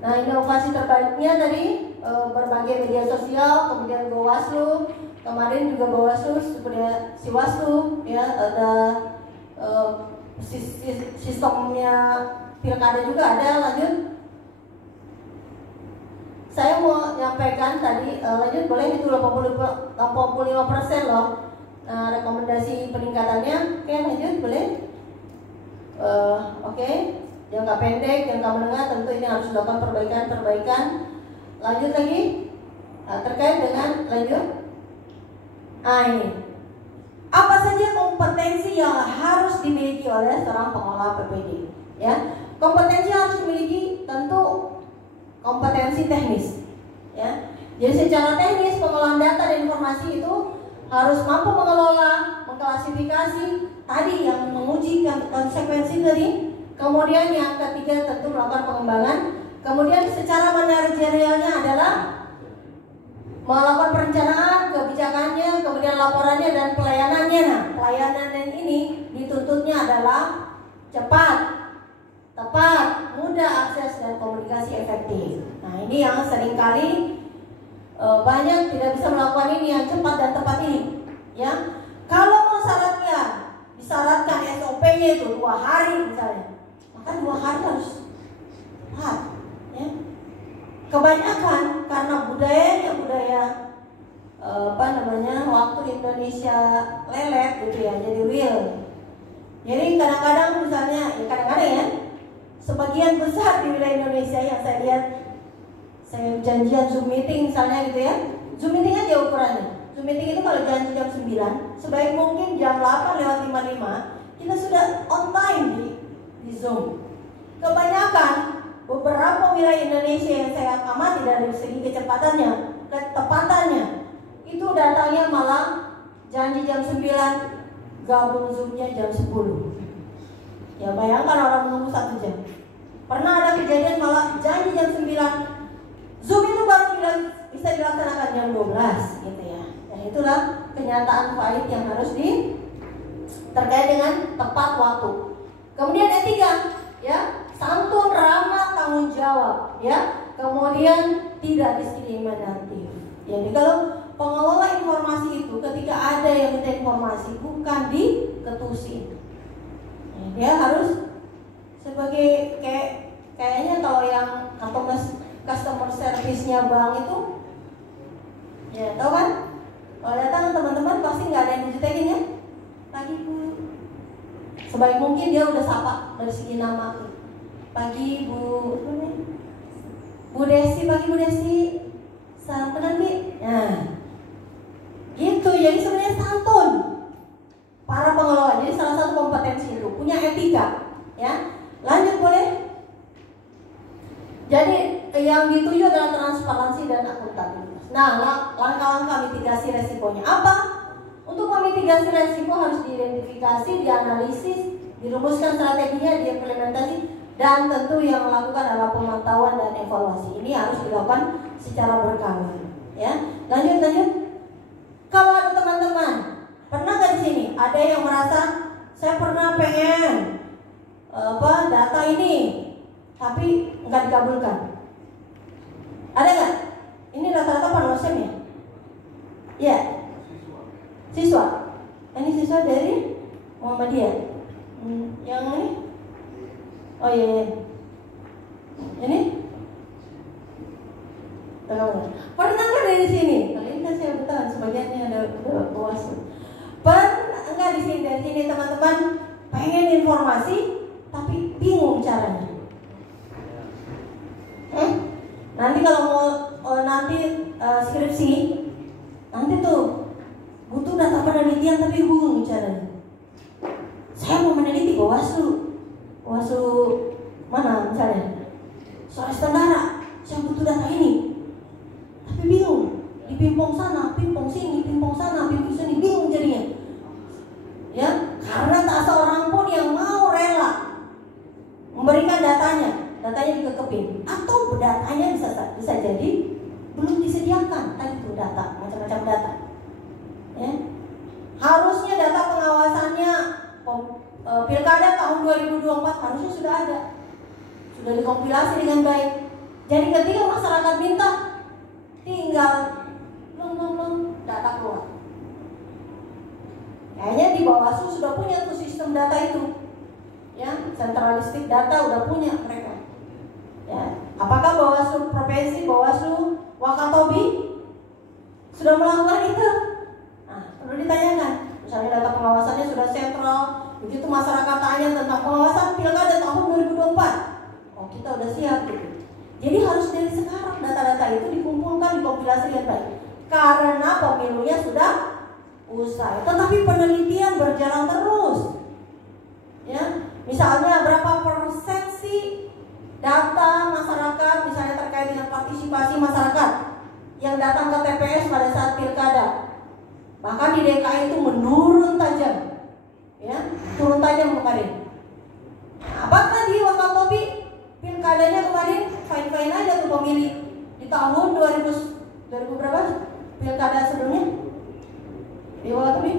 Nah, inovasi terbaiknya tadi berbagai media sosial, kemudian Bawaslu, kemarin juga Bawaslu, seperti Siwaslu, ya ada sistemnya pilkada juga ada. Lanjut. Saya mau nyampaikan tadi, lanjut boleh, itu 85% loh. Nah, rekomendasi peningkatannya. Oke, lanjut boleh. Oke. Jangka pendek, jangka menengah tentu ini harus dilakukan perbaikan. Lanjut lagi, terkait dengan lanjut. Ini apa saja kompetensi yang harus dimiliki oleh seorang pengelola PPD? Ya, kompetensi yang harus dimiliki tentu kompetensi teknis. Ya, jadi secara teknis pengelolaan data dan informasi itu harus mampu mengelola, mengklasifikasi tadi yang menguji konsekuensi tadi. Kemudian yang ketiga tentu melakukan pengembangan. Kemudian secara manajerialnya adalah melakukan perencanaan, kebijakannya, kemudian laporannya dan pelayanannya. Nah, pelayanan ini dituntutnya adalah cepat, tepat, mudah akses dan komunikasi efektif. Nah, ini yang seringkali banyak tidak bisa melakukan ini yang cepat dan tepat ini. Ya, kalau mau syaratnya disyaratkan SOP-nya itu 2 hari misalnya, maka 2 hari harus tepat. Ya. Kebanyakan karena budaya waktu Indonesia lelet gitu ya, jadi real. Jadi kadang-kadang misalnya, ya sebagian besar di wilayah Indonesia yang saya lihat, saya janjian Zoom meeting misalnya gitu ya, Zoom meeting aja ukurannya. Zoom meeting itu kalau janji jam 9, sebaik mungkin jam 8:55 kita sudah on time di Zoom. Kebanyakan beberapa wilayah Indonesia yang saya amati dari segi kecepatannya, ketepatannya, itu datangnya malah janji jam 9, gabung Zoom-nya jam 10. Ya bayangkan orang menunggu 1 jam. Pernah ada kejadian malah janji jam 9, Zoom itu baru bisa dilaksanakan jam 12 gitu ya. Dan itulah kenyataan pahit yang harus terkait dengan tepat waktu. Kemudian etika, ya, santun, ramah, tanggung jawab, ya. Kemudian tidak diskriminatif. Jadi kalau pengelola informasi itu ketika ada yang minta informasi bukan diketusin. Ya, dia harus sebagai kayaknya kalau yang atau customer service-nya bank itu, ya tahu kan? Kalau datang teman-teman pasti nggak ada yang dijutekin ya. Pagi Bu, sebaik mungkin dia udah sapa dari segi nama. Pagi Bu, Bu Desi, pagi Bu Desi, salam kenal Bi. Nah, gitu. Jadi sebenarnya santun para pengelola. Jadi salah satu kompetensi itu punya etika, ya. Lanjut boleh. Jadi yang dituju adalah transparansi dan akuntabilitas. Nah, langkah-langkah mitigasi resikonya apa? Untuk memitigasi resiko harus diidentifikasi, dianalisis, dirumuskan strateginya, diimplementasi, dan tentu yang melakukan adalah pemantauan dan evaluasi. Ini harus dilakukan secara berkala. Ya, lanjut. Kalau ada teman-teman pernah nggak di sini ada yang merasa saya pernah pengen data ini tapi nggak dikabulkan? Ada nggak? Ini rata-rata panwasem ya? Ya. Siswa. Ini siswa dari Muhammadiyah. Yang ini? Oh iya. Ini? Pernah nggak dari sini? Kali ini kan saya betul sebagiannya ada Bawaslu. Pernah nggak di sini dari sini teman-teman pengen informasi tapi bingung caranya? Nanti kalau mau skripsi, nanti tuh butuh data penelitian tapi bingung caranya. Saya mau meneliti Bawaslu Mana misalnya? Soal tentara, saya butuh data ini. Tapi bingung, dipimpong sana, pimpong sini, pimpong sana, pimpong sini, bingung jadinya. Ya, karena tak seorang pun yang mau rela memberikan datanya dikekepin, atau datanya bisa jadi belum disediakan. Tadi itu data, macam-macam data. Ya. Harusnya data pengawasannya Pilkada tahun 2024 harusnya sudah ada, sudah dikompilasi dengan baik. Jadi ketika masyarakat minta, tinggal belum data keluar. Kayaknya di Bawaslu sudah punya tuh sistem data itu, ya, sentralistik data udah punya mereka. Ya, apakah Bawaslu provinsi, Bawaslu Wakatobi sudah melakukan itu? Nah, perlu ditanyakan. Misalnya data pengawasannya sudah sentral, begitu masyarakat tanya tentang pengawasan Pilkada tahun 2024, oh kita udah siap gitu. Jadi harus dari sekarang data-data itu dikumpulkan, dikompilasi dengan baik. Karena pemilunya sudah usai, tetapi penelitian berjalan terus. Ya, misalnya berapa persen sih data masyarakat misalnya terkait dengan partisipasi masyarakat yang datang ke TPS pada saat pilkada. Bahkan di DKI itu menurun tajam, ya, turun tajam kemarin. Nah, apakah di Wakatobi pilkadanya kemarin fine-fine aja tuh pemilih di tahun 2000 berapa pilkada sebelumnya? Di Wakatobi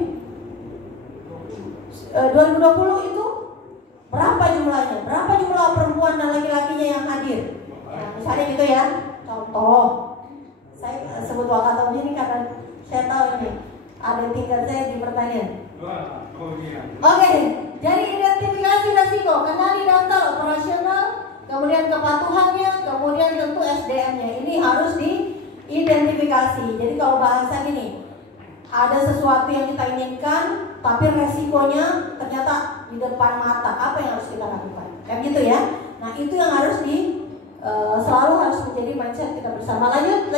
2020 itu berapa jumlahnya? Berapa jumlah perempuan dan laki-lakinya yang hadir? Nah, misalnya gitu ya. Contoh, saya sebut Wakatobi ini karena saya tahu ini ada tingkat saya di pertanian. Oke, jadi identifikasi resiko, kenali daftar operasional, kemudian kepatuhannya, kemudian tentu SDM-nya. Ini harus diidentifikasi. Jadi kalau bahasa gini, ada sesuatu yang kita inginkan, tapi resikonya ternyata di depan mata. Apa yang harus kita lakukan? Kayak gitu ya. Nah itu yang harus selalu harus menjadi mindset kita bersama. Lanjut,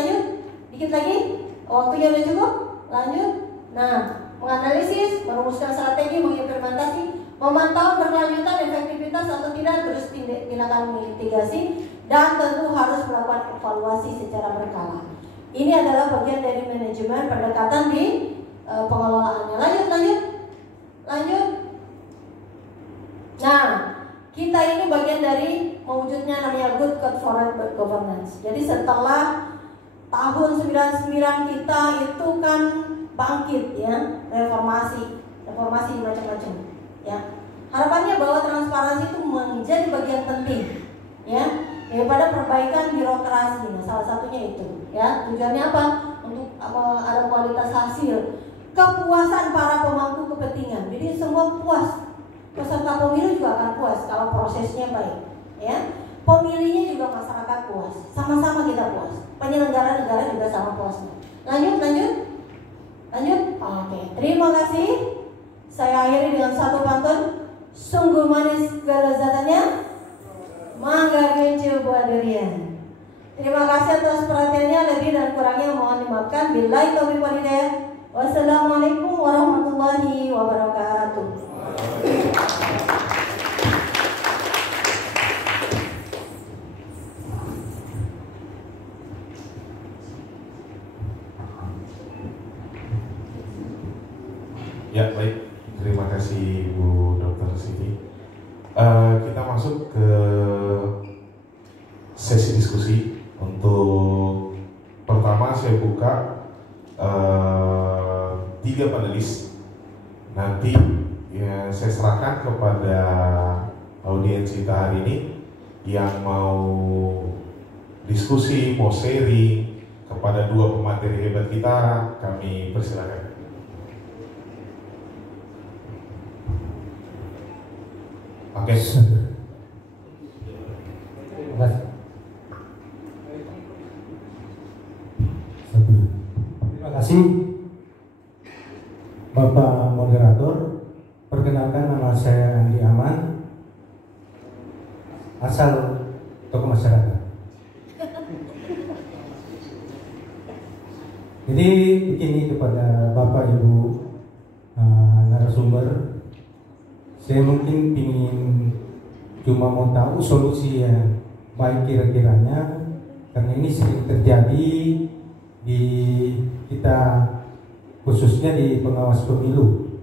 dikit lagi. Waktunya udah cukup. Lanjut. Nah, menganalisis, merumuskan strategi, mengimplementasi, memantau berkelanjutan efektivitas atau tidak, terus tindakan mitigasi, dan tentu harus melakukan evaluasi secara berkala. Ini adalah bagian dari manajemen pendekatan di pengelolaannya. Lanjut. Nah, kita ini bagian dari mewujudnya namanya good corporate governance. Jadi setelah tahun 99 kita itu kan bangkit ya, reformasi macam-macam ya. Harapannya bahwa transparansi itu menjadi bagian penting ya daripada perbaikan birokrasi. Nah, salah satunya itu ya, tujuannya apa? Untuk ada kualitas hasil, kepuasan para pemangku kepentingan. Jadi semua puas, peserta pemilu juga akan puas kalau prosesnya baik ya. Pemilihnya juga masyarakat puas, sama-sama kita puas, penyelenggara negara juga sama puasnya. Lanjut. Oke, terima kasih. Saya akhiri dengan satu pantun. Sungguh manis kelezatannya, mangga keju buah durian. Terima kasih atas perhatiannya. Lebih dan kurangnya mohon dimaafkan. Billahi taufiq wal hidayah. Wassalamualaikum warahmatullahi wabarakatuh. Ya baik, terima kasih Bu Dr. Siti. Kita masuk ke sesi diskusi. Untuk pertama saya buka 3 panelis. Nanti ya, saya serahkan kepada audiens kita hari ini yang mau diskusi, mau sharing kepada 2 pemateri hebat kita, kami persilakan. Oke. Terima kasih Bapak Moderator. Perkenalkan, nama saya Andi Aman, asal tokoh masyarakat. Jadi begini kepada Bapak Ibu narasumber, saya mungkin ingin cuma mau tahu solusi yang baik kira-kiranya, karena ini sering terjadi di kita khususnya di pengawas pemilu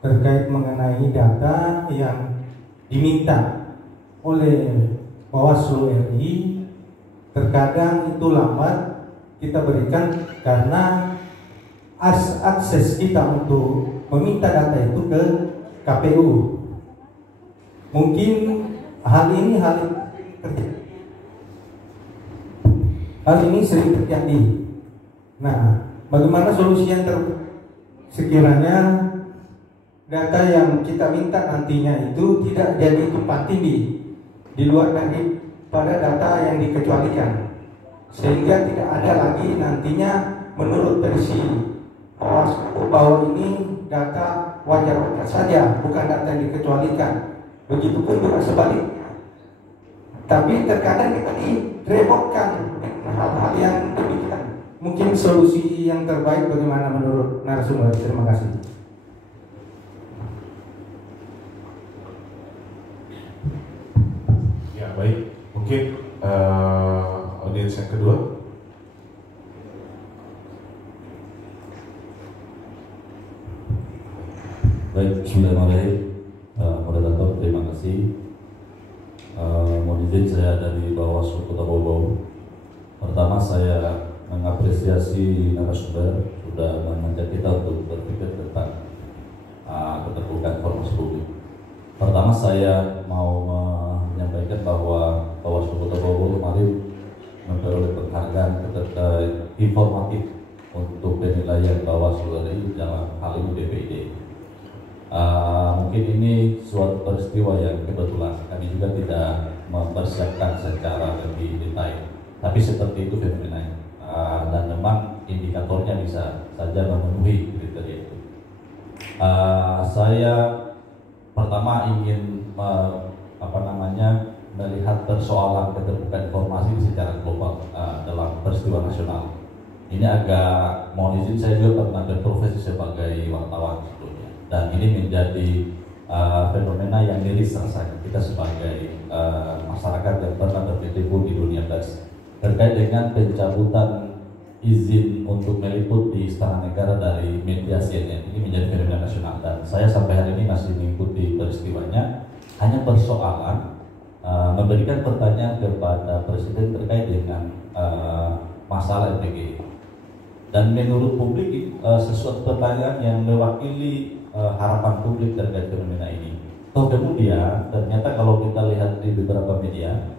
terkait mengenai data yang diminta oleh Bawaslu RI. Terkadang itu lambat kita berikan karena akses kita untuk meminta data itu ke KPU. Mungkin hal ini sering terjadi. Nah, bagaimana solusi yang sekiranya data yang kita minta nantinya itu tidak jadi tumpang tindih di luar daripada data yang dikecualikan, sehingga tidak ada lagi nantinya menurut versi bahwa ini data wajar-wajar saja, bukan data yang dikecualikan. Begitupun juga sebaliknya. Tapi terkadang kita direpotkan hal-hal yang demikian. Mungkin solusi yang terbaik bagaimana menurut narasumber? Terima kasih. Ya baik, mungkin audiens yang kedua. Baik, bismillahirrahmanirrahim. Moderator, terima kasih. Mohon izin saya dari Bawaslu Kota Bogor. Pertama, saya mengapresiasi narasumber sudah mengajak kita untuk berpikir tentang keterbukaan informasi publik. Pertama, saya mau menyampaikan bahwa Bawaslu Kota Bogor kemarin memperoleh penghargaan informatif untuk penilaian Bawaslu RI dalam hal ini BPID. Mungkin ini suatu peristiwa yang kebetulan kami juga tidak mempersiapkan secara lebih detail, tapi seperti itu fenomenanya, dan memang indikatornya bisa saja memenuhi kriteria itu. Saya pertama ingin melihat persoalan keterbukaan informasi secara global dalam peristiwa nasional. Ini agak, mohon izin, saya juga pernah berprofesi sebagai wartawan sebelumnya, dan ini menjadi fenomena yang miris rasanya kita sebagai masyarakat yang pernah berkecimpung di dunia pers terkait dengan pencabutan izin untuk meliput di Istana Negara dari media CNN. Ini menjadi fenomena nasional, dan saya sampai hari ini masih mengikuti peristiwanya. Hanya persoalan memberikan pertanyaan kepada Presiden terkait dengan masalah LPG, dan menurut publik sesuatu pertanyaan yang mewakili harapan publik terkait fenomena ini. Toh kemudian ternyata kalau kita lihat di beberapa media,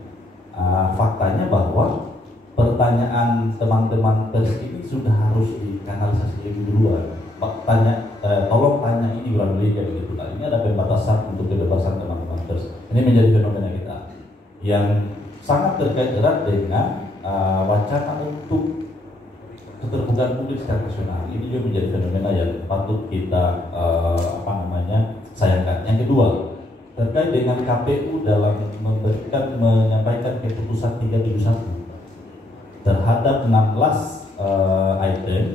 faktanya bahwa pertanyaan teman-teman pers ini sudah harus dikanalisasi lebih duluan. Tolong tanya ini kurang lebih kayak begitu. Ini ada pembatasan untuk kebebasan teman-teman pers. Ini menjadi fenomena kita yang sangat terkait erat dengan wacana untuk keterbukaan publik secara nasional. Ini juga menjadi fenomena yang patut kita sayangkan. Yang kedua, terkait dengan KPU dalam menyampaikan keputusan 371 terhadap 16 item,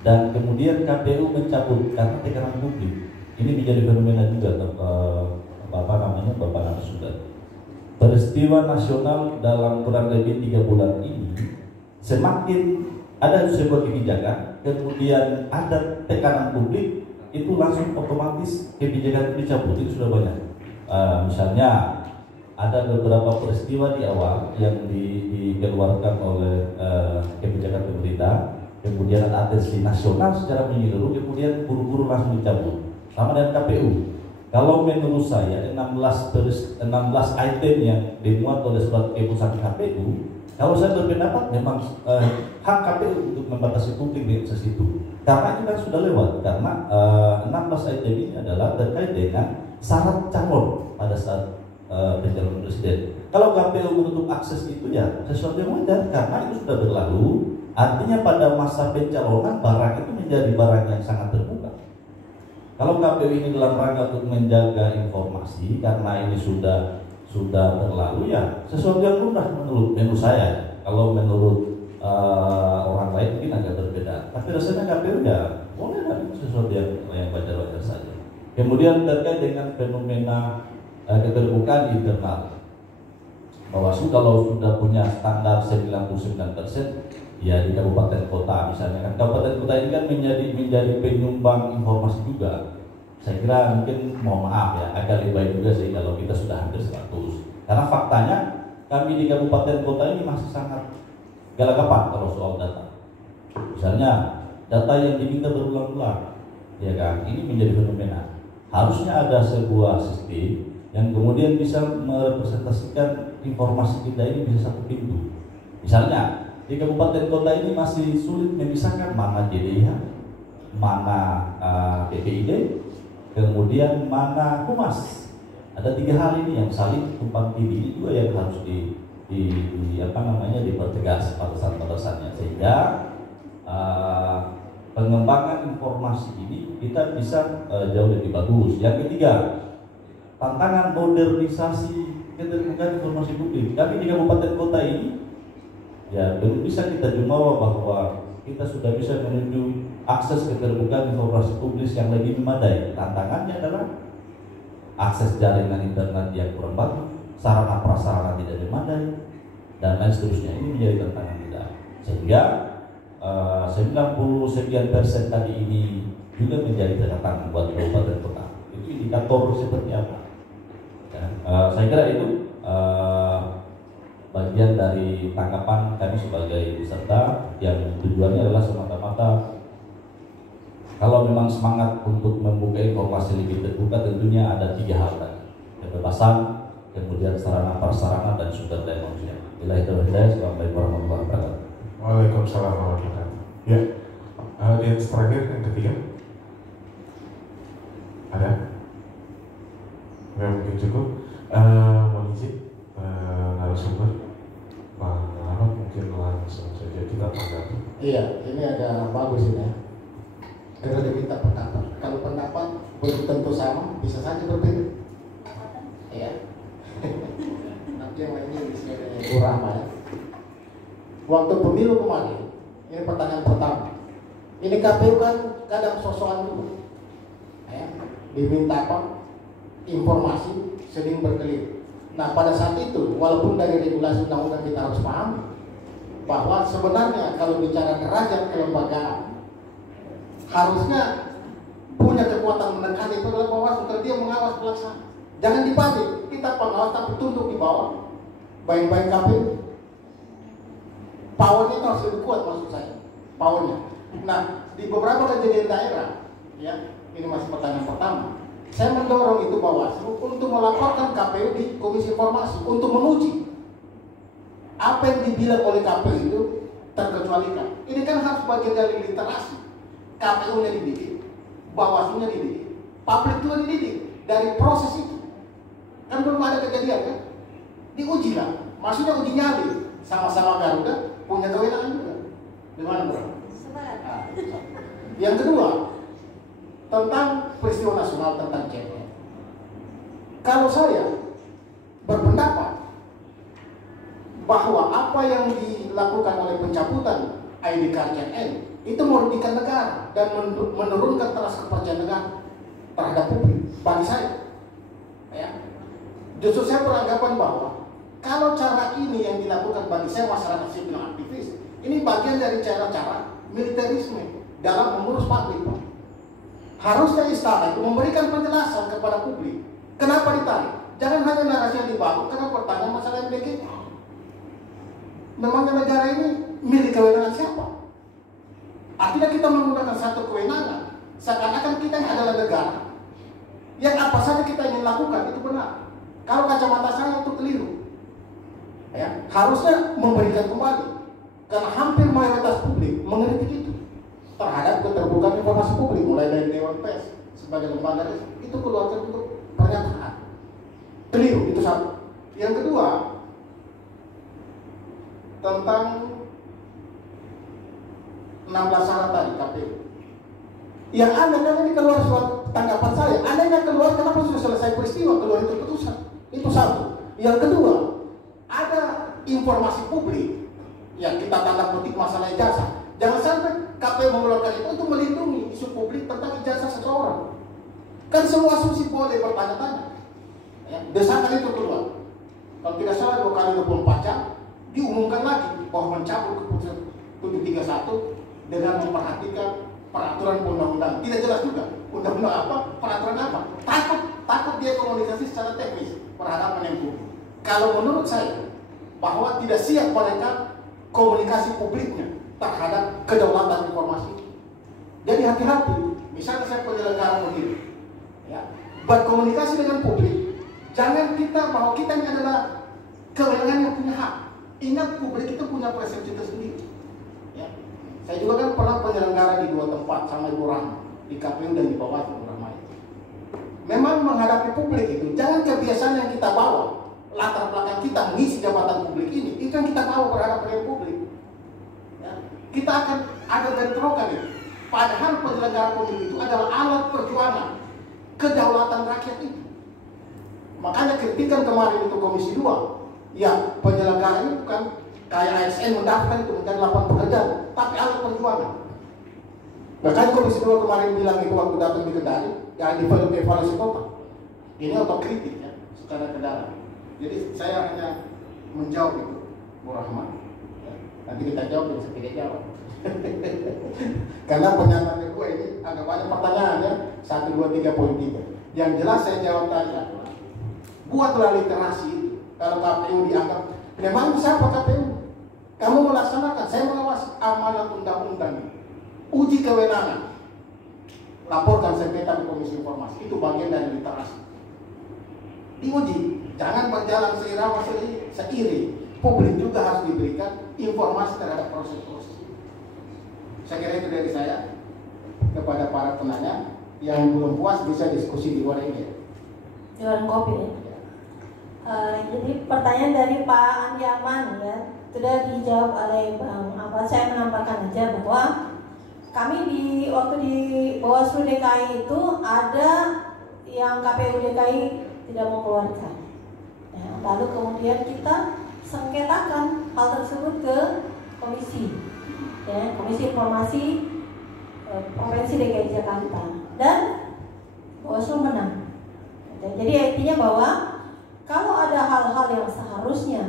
dan kemudian KPU mencabut karena tekanan publik. Ini menjadi fenomena juga Bapak narasumber. Peristiwa nasional dalam kurang lebih 3 bulan ini, semakin ada sebuah kebijakan, kemudian ada tekanan publik, itu langsung otomatis kebijakan itu dicabut. Itu sudah banyak. Misalnya ada beberapa peristiwa di awal yang dikeluarkan oleh kebijakan pemerintah, kemudian ada atensi nasional secara menyeluruh, kemudian buru-buru langsung dicabut. Sama dengan KPU. Kalau menurut saya 16 item yang dimuat oleh surat keputusan KPU, kalau saya berpendapat memang hak KPU untuk membatasi publik di akses itu. Karena itu kan sudah lewat, karena 16 item ini adalah terkait dengan syarat calon pada saat pencalonan presiden. Kalau KPU menutup akses itu ya sesuatu yang wajar, karena itu sudah berlalu. Artinya pada masa pencalonan barang itu menjadi barang yang sangat terbuka. Kalau KPU ini dalam rangka untuk menjaga informasi, karena ini sudah berlalu, ya sesuatu yang mudah menurut saya. Kalau menurut orang lain mungkin agak berbeda, tapi rasanya KPU ya boleh lah, itu sesuatu yang wajar-wajar saja. Kemudian terkait dengan fenomena keterbukaan internal. Bawaslu kalau sudah punya standar 99%, ya di kabupaten kota misalnya kan, kabupaten kota ini kan menjadi penyumbang informasi juga. Saya kira mungkin, mohon maaf ya, agak lebih baik juga sih kalau kita sudah hampir 100. Karena faktanya kami di kabupaten kota ini masih sangat galagapan kalau soal data. Misalnya data yang diminta berulang-ulang, ya kan, ini menjadi fenomena. Harusnya ada sebuah sistem yang kemudian bisa merepresentasikan informasi kita ini bisa satu pintu. Misalnya di kabupaten kota ini masih sulit memisahkan mana JDIH, mana PPID, kemudian mana Humas. Ada 3 hal ini yang saling tumpang tindih, ini juga yang harus dipertegas batasan-batasannya, sehingga pengembangan informasi ini kita bisa jauh lebih bagus. Yang ketiga, tantangan modernisasi keterbukaan informasi publik. Kami di kabupaten kota ini ya belum bisa kita jumawa bahwa kita sudah bisa menuju akses keterbukaan informasi publik yang lebih memadai. Tantangannya adalah akses jaringan internet yang kurang bagus, sarana prasarana tidak memadai, dan lain seterusnya. Ini menjadi tantangan kita. Sehingga 90% tadi ini juga menjadi catatan buat kabupaten kota. Itu indikator seperti apa? Ya, saya kira itu bagian dari tanggapan kami sebagai peserta, yang tujuannya adalah semata-mata kalau memang semangat untuk membuka informasi lebih terbuka, tentunya ada 3 hal tadi: kebebasan, kemudian sarana prasarana, dan sumber daya manusia. Assalamualaikum warahmatullahi wabarakatuh. Waalaikumsalam warahmatullahi wabarakatuh. Ya, audiens terakhir yang ketiga ada? Nggak mungkin cukup. Mohon izin narasumber, mungkin langsung saja kita tanggapi. Iya, ini ada bagus ini ya. Kita diminta pendapat. Kalau pendapat belum tentu sama, bisa saja berbeda. Iya. Nanti yang lainnya bisa kurang ya. Waktu pemilu kemarin, ini pertanyaan pertama. Ini KPU kan kadang sosokan dulu, ya. Diminta apa? Informasi sering berkelit. Nah, pada saat itu, walaupun dari regulasi undang-undang kita harus paham bahwa sebenarnya kalau bicara derajat kelembagaan, harusnya punya kekuatan menekan itu adalah Bawaslu, kalau dia mengawas pelaksana. Jangan dibalik, kita pengawas tapi tunduk di bawah. Baik-baik KPU. Powernya itu harus lebih kuat, maksud saya. Powernya. Nah, di beberapa kejadian daerah, ya, ini masih pertanyaan pertama. Saya mendorong itu Bawaslu untuk melaporkan KPU di Komisi Informasi untuk menguji apa yang dibilang oleh KPU itu terkecualikan. Ini kan harus bagian dari literasi. KPU-nya dididik, Bawaslu-nya dididik, publik juga dididik dari proses itu. Kan belum ada kejadian kan? Diuji lah. Maksudnya uji nyali. Sama-sama Garuda punya kewenangan juga. Gimana bro? Yang kedua, tentang peristiwa nasional tentang CPN. Kalau saya berpendapat bahwa apa yang dilakukan oleh pencabutan ID card CPN itu merugikan negara dan menurunkan trust kepercayaan negara terhadap publik. Bagi saya, ya, justru saya beranggapan bahwa kalau cara ini yang dilakukan bagi saya masyarakat sipil aktivis, ini bagian dari cara-cara militerisme dalam mengurus publik. Harusnya istana itu memberikan penjelasan kepada publik. Kenapa ditarik? Jangan hanya narasi yang dibangun karena pertanyaan masalah MBG. Memangnya negara ini milik kewenangan siapa? Artinya kita menggunakan satu kewenangan seakan-akan kita ini adalah negara. Yang apa saja kita ingin lakukan itu benar. Kalau kacamata saya itu keliru. Ya, harusnya memberikan kembali. Karena hampir mayoritas publik mengkritik itu terhadap keterbukaan informasi publik, mulai dari Dewan Pers sebagai lembaga itu keluarkan untuk pernyataan keliru, itu satu. Yang kedua, tentang 16 syarat tadi KPU. Yang aneh kan ini keluar suatu tanggapan saya. Anehnya keluar kenapa sudah selesai peristiwa keluar itu keputusan. Itu satu. Yang kedua, ada informasi publik yang kita tanda petik masalah ijazah. Jangan sampai KPU mengeluarkan itu untuk melindungi isu publik tentang ijazah seseorang. Kan semua asumsi boleh bertanya-tanya. Ya, desakan itu keluar. Kalau tidak salah 2 kali 24 jam diumumkan lagi bahwa mencabut keputusan 731 dengan memperhatikan peraturan undang-undang. Tidak jelas juga undang-undang apa, peraturan apa. Takut dia komunikasi secara teknis terhadap Menkumham. Kalau menurut saya bahwa tidak siap mereka komunikasi publiknya terhadap kedaulatan informasi. Jadi hati-hati. Misalnya saya penyelenggara pemilu, ya, berkomunikasi dengan publik. Jangan kita bahwa kita ini adalah kewenangan yang punya hak. Ingat publik itu punya persepsi tersendiri. Ya. Saya juga kan pernah penyelenggara di 2 tempat sama Ibu Rahma, di KPU dan di Bawaslu Rahma. Memang menghadapi publik itu jangan kebiasaan yang kita bawa. Latar belakang kita mengisi jabatan publik ini, itu yang kita bawa berhadapan dengan publik. Ya. Kita akan ada bentrokan itu. Padahal penyelenggara pemilu itu adalah alat perjuangan kedaulatan rakyat itu. Makanya kritikan kemarin itu Komisi 2, ya penyelenggara ini bukan kayak ASN mendaftar itu menjadi 8 pekerjaan, tapi alat perjuangan. Bahkan Komisi 2 kemarin bilang itu waktu datang di Kendari, ya evaluasi total. Ini otokritik ya, secara ke dalam. Jadi saya hanya menjawab itu, Bu Rahman. Ya, nanti kita jawab, bisa tidak jawab. Karena pernyataannya gue ini agak banyak pertanyaannya 1, 2, 3 poin 3. Yang jelas saya jawab tadi adalah buatlah literasi itu. Kalau KPU dianggap memang siapa KPU? Kamu melaksanakan, saya mengawasi amanat undang-undang, uji kewenangan, laporkan sengketa ke Komisi Informasi, itu bagian dari literasi. Diuji, jangan berjalan seirama seiring. Publik juga harus diberikan informasi terhadap proses-proses. Saya kira itu dari saya. Kepada para penanya yang belum puas bisa diskusi di luar ini. Di warung kopi ya. Jadi pertanyaan dari Pak Andiaman ya sudah dijawab oleh Bang Apa. Saya menambahkan aja bahwa kami waktu di Bawaslu DKI itu ada yang KPU DKI tidak mengeluarkan. Ya, lalu kemudian kita sengketakan hal tersebut ke komisi. Ya, Komisi Informasi Provinsi DKI Jakarta dan Bawaslu menang. Jadi artinya bahwa kalau ada hal-hal yang seharusnya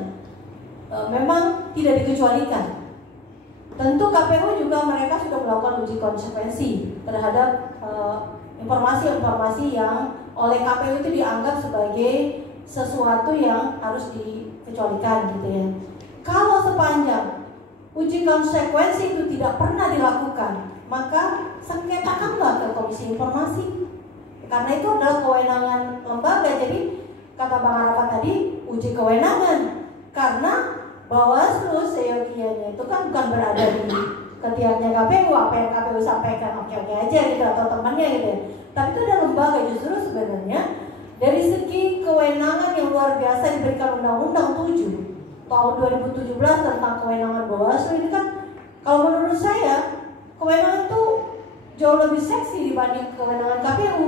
memang tidak dikecualikan, tentu KPU juga mereka sudah melakukan uji konsekuensi terhadap informasi-informasi yang oleh KPU itu dianggap sebagai sesuatu yang harus dikecualikan gitu ya. Kalau sepanjang uji konsekuensi itu tidak pernah dilakukan, maka sengketakanlah ke Komisi Informasi. Karena itu adalah kewenangan lembaga. Jadi kata Bang Arafat tadi, uji kewenangan. Karena Bawaslu seyogianya itu kan bukan berada di ketiaknya KPU, apa yang KPU sampaikan oke-oke aja gitu atau temannya gitu ya. Tapi itu ada lembaga justru sebenarnya dari segi kewenangan yang luar biasa diberikan Undang-Undang 7 tahun 2017 tentang kewenangan Bawaslu ini kan kalau menurut saya kewenangan itu jauh lebih seksi dibanding kewenangan KPU.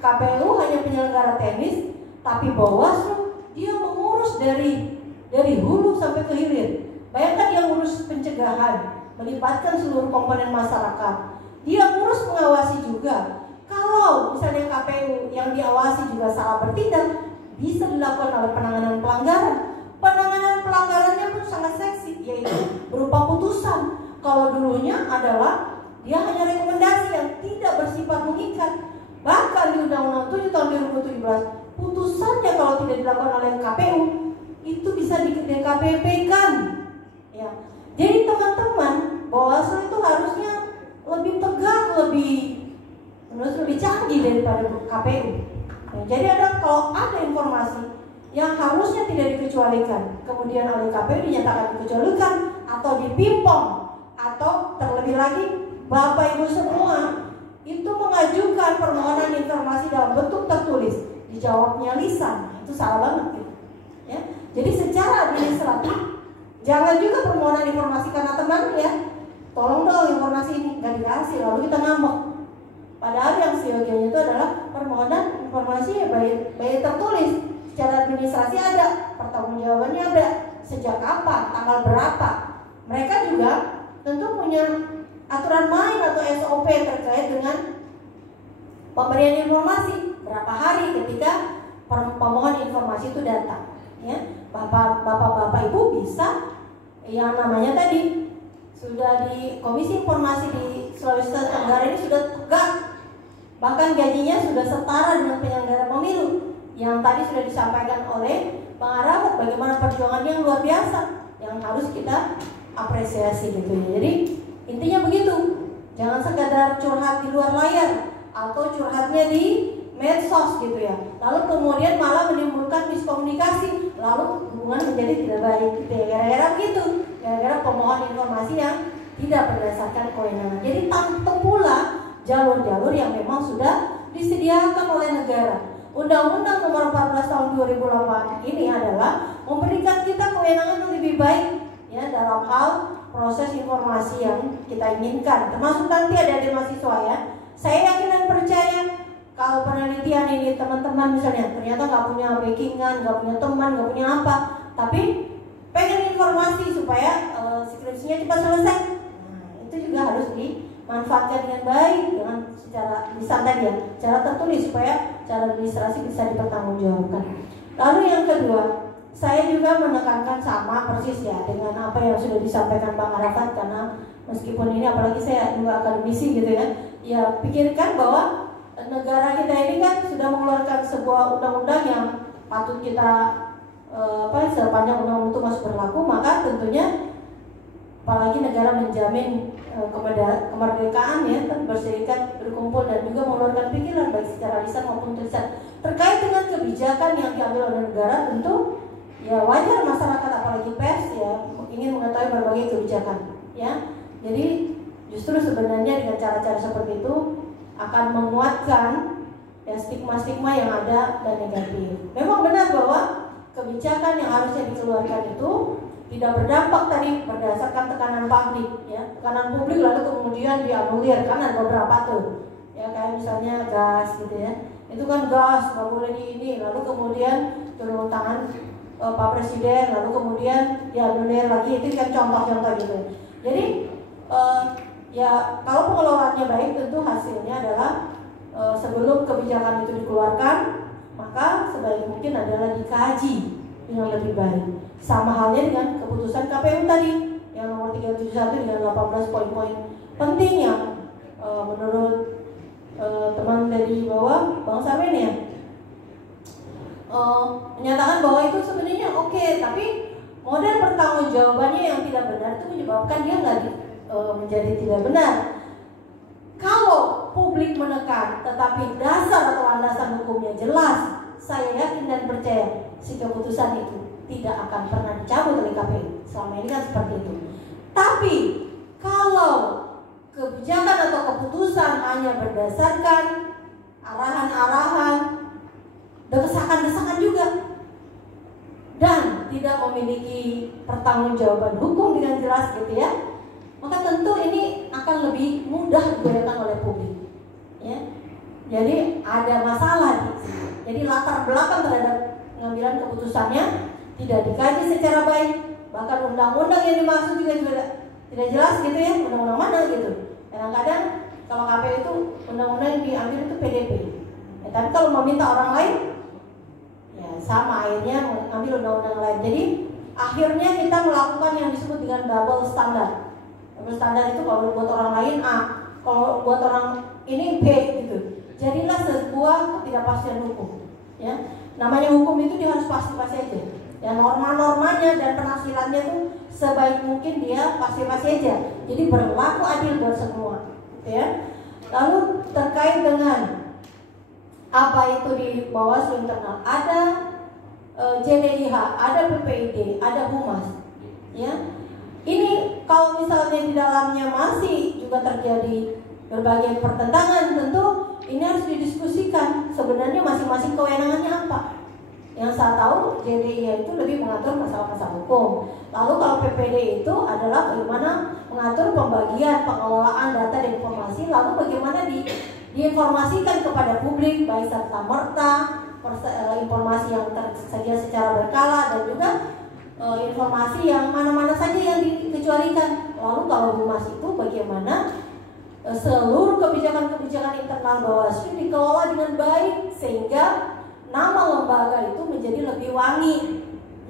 KPU hanya penyelenggara teknis, tapi Bawaslu dia mengurus dari hulu sampai ke hilir. Bayangkan dia ngurus pencegahan, melibatkan seluruh komponen masyarakat. Dia ngurus mengawasi juga. Kalau misalnya KPU yang diawasi juga salah bertindak, bisa dilakukan oleh penanganan pelanggaran. Penanganan pelanggarannya pun sangat seksi, yaitu berupa putusan. Kalau dulunya adalah dia hanya rekomendasi yang tidak bersifat mengikat. Bahkan di Undang-Undang 7 tahun 2017, putusannya kalau tidak dilakukan oleh KPU itu bisa di-DKPP-kan. Ya. Jadi teman-teman, Bawaslu itu harusnya lebih tegak, lebih canggih daripada KPU. Ya, jadi kalau ada informasi yang harusnya tidak dikecualikan, kemudian oleh KPU dinyatakan dikecualikan atau dipimpong, atau terlebih lagi Bapak Ibu semua itu mengajukan permohonan informasi dalam bentuk tertulis, dijawabnya lisan, itu salah banget gitu. Ya. Jadi secara administratif jangan juga permohonan informasi karena teman ya, tolong dong informasi ini nggak dikasih, lalu kita ngambek. Padahal yang seyogianya itu adalah permohonan informasi baik tertulis, secara administrasi ada, pertanggungjawabannya ada, sejak kapan, tanggal berapa. Mereka juga tentu punya aturan main atau SOP terkait dengan pemberian informasi. Berapa hari ketika pemohon informasi itu datang, ya. Bapak-bapak ibu bisa yang namanya tadi sudah di Komisi Informasi di Sulawesi Tenggara ini sudah tegak, bahkan gajinya sudah setara dengan penyelenggara pemilu yang tadi sudah disampaikan oleh Bang Arafat, bagaimana perjuangannya yang luar biasa yang harus kita apresiasi gitu ya. Jadi intinya begitu, jangan sekadar curhat di luar layar atau curhatnya di medsos gitu ya, lalu kemudian malah menimbulkan miskomunikasi, lalu hubungan menjadi tidak baik gitu ya, gara-gara begitu, gara-gara pemohon informasi yang tidak berdasarkan kewenangan. Jadi tempuhlah jalur-jalur yang memang sudah disediakan oleh negara. Undang-Undang Nomor 14 Tahun 2008 ini adalah memberikan kita kewenangan yang lebih baik ya dalam hal proses informasi yang kita inginkan. Termasuk nanti ada mahasiswa ya. Saya yakin dan percaya kalau penelitian ini teman-teman misalnya ternyata nggak punya backingan, nggak punya teman, nggak punya apa, tapi pengen informasi supaya skripsinya cepat selesai. Nah, itu juga harus dimanfaatkan dengan baik dengan secara lisan tadi ya, secara tertulis supaya cara administrasi bisa dipertanggungjawabkan. Lalu yang kedua, saya juga menekankan sama persis ya dengan apa yang sudah disampaikan Bang Arafat, karena meskipun ini apalagi saya juga akademisi gitu ya, ya pikirkan bahwa negara kita ini kan sudah mengeluarkan sebuah undang-undang yang patut kita sepanjang undang-undang itu masih berlaku, maka tentunya apalagi negara menjamin kemerdekaan ya, berserikat, berkumpul dan juga mengeluarkan pikiran baik secara lisan maupun tulisan terkait dengan kebijakan yang diambil oleh negara. Tentu ya wajar masyarakat apalagi pers ya ingin mengetahui berbagai kebijakan ya. Jadi justru sebenarnya dengan cara-cara seperti itu akan menguatkan ya stigma-stigma yang ada dan negatif. Memang benar bahwa kebijakan yang harusnya dikeluarkan itu tidak berdampak tadi berdasarkan tekanan publik ya, tekanan publik lalu kemudian dianulir, kan ada beberapa tuh ya, kayak misalnya gas gitu ya, itu kan gas nggak boleh di ini, lalu kemudian turun tangan Pak Presiden, lalu kemudian dianulir lagi, itu kan contoh-contoh gitu. Jadi ya kalau pengelolaannya baik tentu hasilnya adalah sebelum kebijakan itu dikeluarkan maka sebaik mungkin adalah dikaji dengan lebih baik. Sama halnya dengan keputusan KPU tadi yang nomor 371 dengan 18 poin-poin penting yang menurut teman dari bawah Bang Samen ya menyatakan bahwa itu sebenarnya oke, tapi model pertanggungjawabannya yang tidak benar itu menyebabkan dia nggak menjadi tidak benar. Kalau publik menekan tetapi dasar atau landasan hukumnya jelas, saya yakin dan percaya si keputusan itu tidak akan pernah dicabut oleh KPU. Selama ini kan seperti itu. Tapi kalau kebijakan atau keputusan hanya berdasarkan arahan-arahan, desakan-desakan juga, dan tidak memiliki pertanggungjawaban hukum dengan jelas gitu ya, maka tentu ini akan lebih mudah digoyahkan oleh publik ya. Jadi ada masalah di sini. Jadi latar belakang terhadap pengambilan keputusannya tidak dikaji secara baik, bahkan undang-undang yang dimaksud juga tidak jelas gitu ya, undang-undang mana gitu. Kadang-kadang kalau KPU itu undang-undang yang diambil itu PDP ya, tapi kalau meminta orang lain ya sama akhirnya mengambil undang-undang lain. Jadi akhirnya kita melakukan yang disebut dengan double standard. Double standard itu kalau buat orang lain A, kalau buat orang ini B gitu. Jadilah sebuah ketidakpastian hukum ya. Namanya hukum itu dia harus pasti-pasti aja ya, norma-normanya dan penafsirannya tuh sebaik mungkin dia pasti-pasti aja, jadi berlaku adil buat semua gitu ya. Lalu terkait dengan apa itu di Bawaslu internal, ada JDIH, ada PPID, ada Humas ya. Ini kalau misalnya di dalamnya masih juga terjadi berbagai pertentangan, tentu ini harus didiskusikan sebenarnya masing-masing kewenangannya apa. Yang saya tahu JDIH itu lebih mengatur masalah-masalah hukum. Lalu kalau PPD itu adalah bagaimana mengatur pembagian, pengelolaan data dan informasi, lalu bagaimana diinformasikan kepada publik baik serta merta, informasi yang tersedia secara berkala dan juga informasi yang mana-mana saja yang dikecualikan. Lalu kalau Humas itu bagaimana seluruh kebijakan-kebijakan internal Bawaslu dikelola dengan baik sehingga nama lembaga itu menjadi lebih wangi.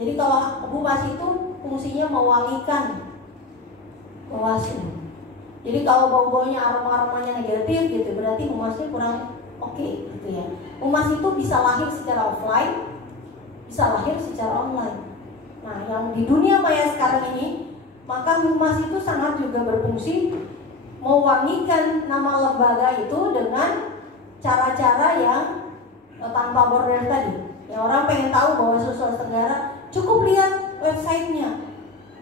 Jadi kalau humas itu fungsinya mewangikan Bawaslu. Jadi kalau bau-baunya, aroma-aromanya negatif gitu, berarti humasnya kurang oke gitu ya. Humas itu bisa lahir secara offline, bisa lahir secara online. Nah, yang di dunia maya sekarang ini, maka humas itu sangat juga berfungsi mewangikan nama lembaga itu dengan cara-cara yang tanpa border tadi. Ya, orang pengen tahu Bawaslu Sulawesi Tenggara, cukup lihat websitenya.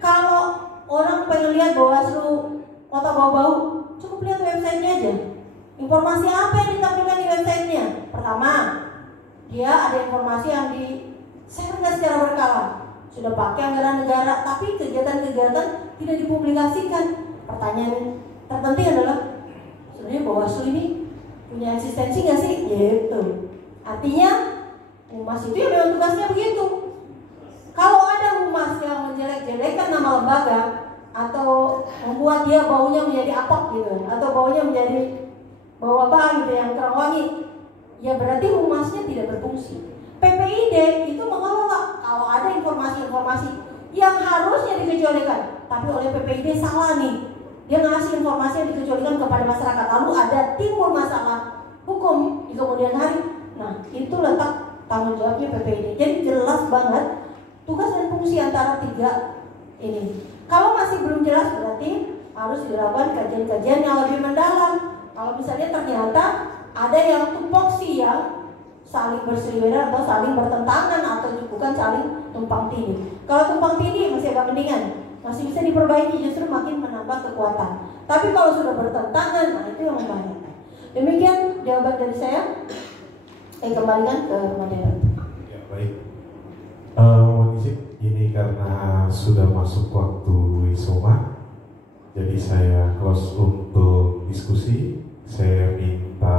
Kalau orang pengen lihat Bawaslu Kota Bau-Bau, cukup lihat websitenya aja. Informasi apa yang ditampilkan di websitenya? Pertama, dia ada informasi yang di-share secara berkala. Sudah pakai anggaran negara, tapi kegiatan-kegiatan tidak dipublikasikan. Pertanyaan terpenting adalah, sebenarnya Bawaslu ini punya eksistensi nggak sih? Gitu. Artinya, humas itu ya memang tugasnya begitu. Kalau ada humas yang menjelek-jelekkan nama lembaga, atau membuat dia baunya menjadi apok gitu, atau baunya menjadi bau apa gitu yang kurang wangi, ya berarti humasnya tidak berfungsi. PPID itu mengelola kalau ada informasi-informasi yang harusnya dikecualikan, tapi oleh PPID salah nih, dia ngasih informasi yang dikecualikan kepada masyarakat, lalu ada timbul masalah hukum di kemudian hari. Nah, itu letak tanggung jawabnya PPID. Jadi jelas banget tugas dan fungsi antara tiga ini. Kalau masih belum jelas, berarti harus dilakukan kajian-kajian yang lebih mendalam. Kalau misalnya ternyata ada yang tupoksi yang saling berseliweran atau saling bertentangan atau bukan saling tumpang tindih. Kalau tumpang tindih masih agak mendingan, masih bisa diperbaiki, justru makin menambah kekuatan. Tapi kalau sudah bertentangan, nah itu yang membahayakan. Demikian jawaban dari saya. Kembalikan ke moderator. Ya, baik. Ini karena sudah masuk waktu wisoma, jadi saya close untuk diskusi. Saya minta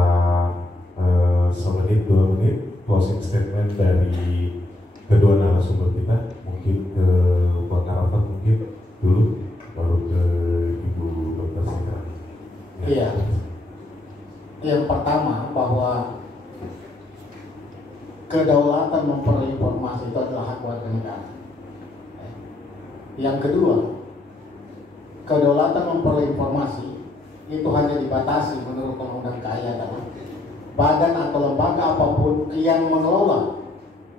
1-2 menit closing statement dari kedua narasumber kita. Mungkin ke Bang Arafat mungkin dulu, baru ke Ibu Dr. Sita. Iya. Yang pertama bahwa kedaulatan memperoleh informasi itu adalah hak warga negara. Yang kedua, kedaulatan memperoleh informasi itu hanya dibatasi menurut Undang-Undang KAI adalah badan atau lembaga apapun yang mengelola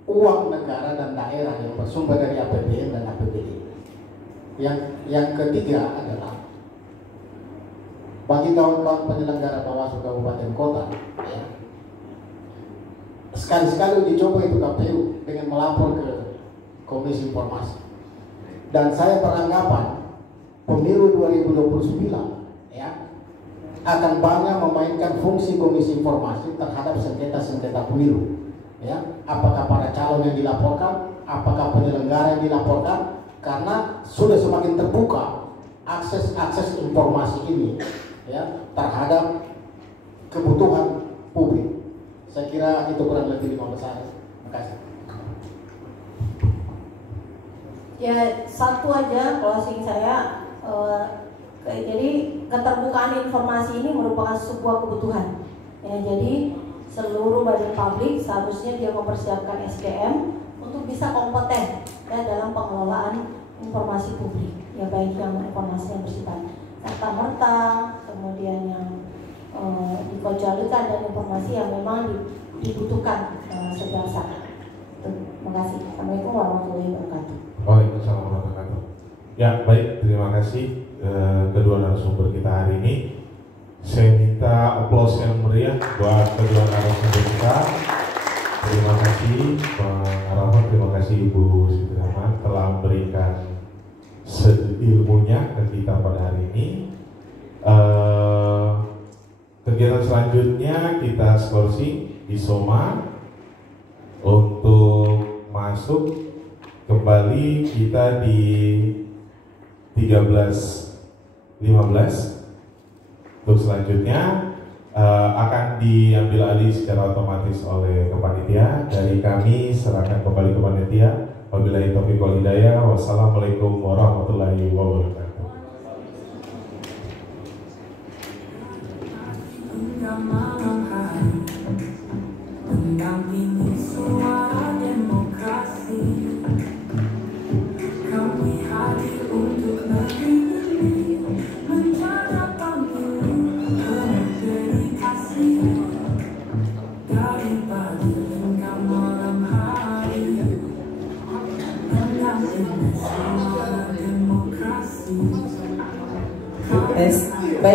uang negara dan daerah yang bersumber dari APBN dan APBD. Yang ketiga adalah bagi kawan-kawan penyelenggara Bawaslu Kabupaten Kota, ya, sekali-sekali dicoba itu KPU dengan melapor ke Komisi Informasi. Dan saya beranggapan pemilu 2029 ya akan banyak memainkan fungsi Komisi Informasi terhadap sengketa-sengketa pemilu. Ya, apakah para calon yang dilaporkan, apakah penyelenggara yang dilaporkan, karena sudah semakin terbuka akses informasi ini ya terhadap kebutuhan publik. Saya kira itu kurang lebih 15 hari. Terima kasih. Ya, satu aja closing saya. Jadi keterbukaan informasi ini merupakan sebuah kebutuhan. Ya, jadi seluruh badan publik seharusnya dia mempersiapkan SDM untuk bisa kompeten ya dalam pengelolaan informasi publik. Ya, baik yang informasi yang bersifat serta-merta, kemudian yang dikecualikan, dan informasi yang memang dibutuhkan segala saat. Terima kasih. Assalamualaikum warahmatullahi wabarakatuh. Waalaikumsalam warahmatullahi wabarakatuh. Ya, baik, terima kasih kedua narasumber kita hari ini. Saya minta aplaus yang meriah buat kedua narasumber kita. Terima kasih Bang Arafat, terima kasih Ibu Siti Rahman telah memberikan ilmunya ke kita pada hari ini. Kegiatan selanjutnya kita skorsing di Soma. Untuk masuk kembali kita di 13.15. Untuk selanjutnya akan diambil alih secara otomatis oleh kepanitia. Dari kami serahkan kembali ke panitia. Wabillahi taufiq wal hidayah. Wassalamualaikum warahmatullahi wabarakatuh. Malam hari mendampingi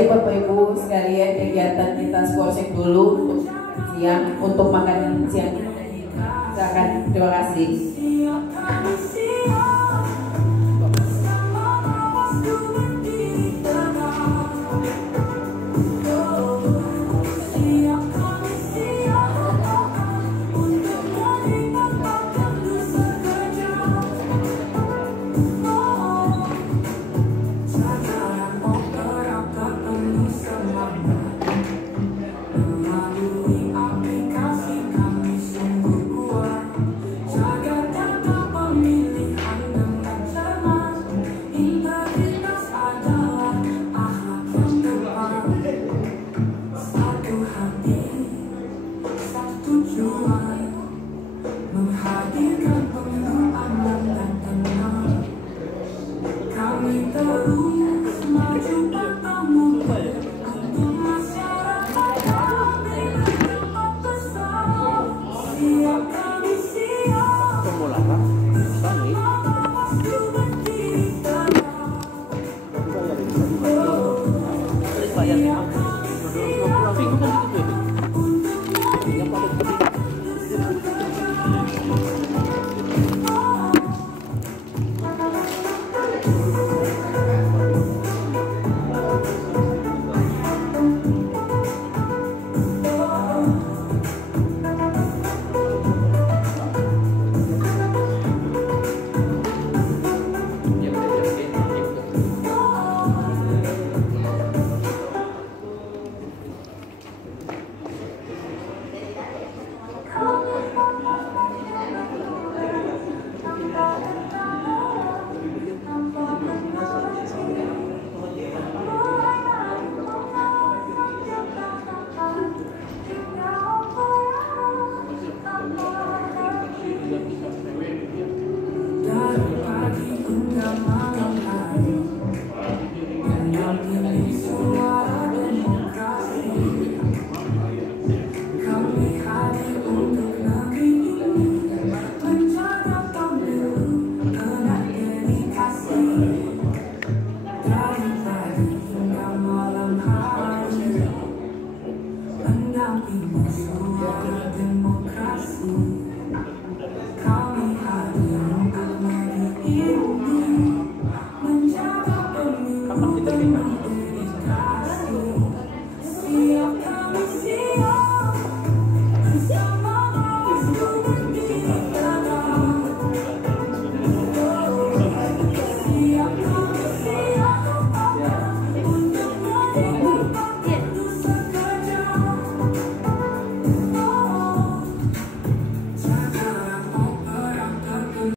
Baik Bapak Ibu sekalian, kegiatan kita Sportsek dulu siang untuk makan siang. Silakan, terima kasih. Bayar 5.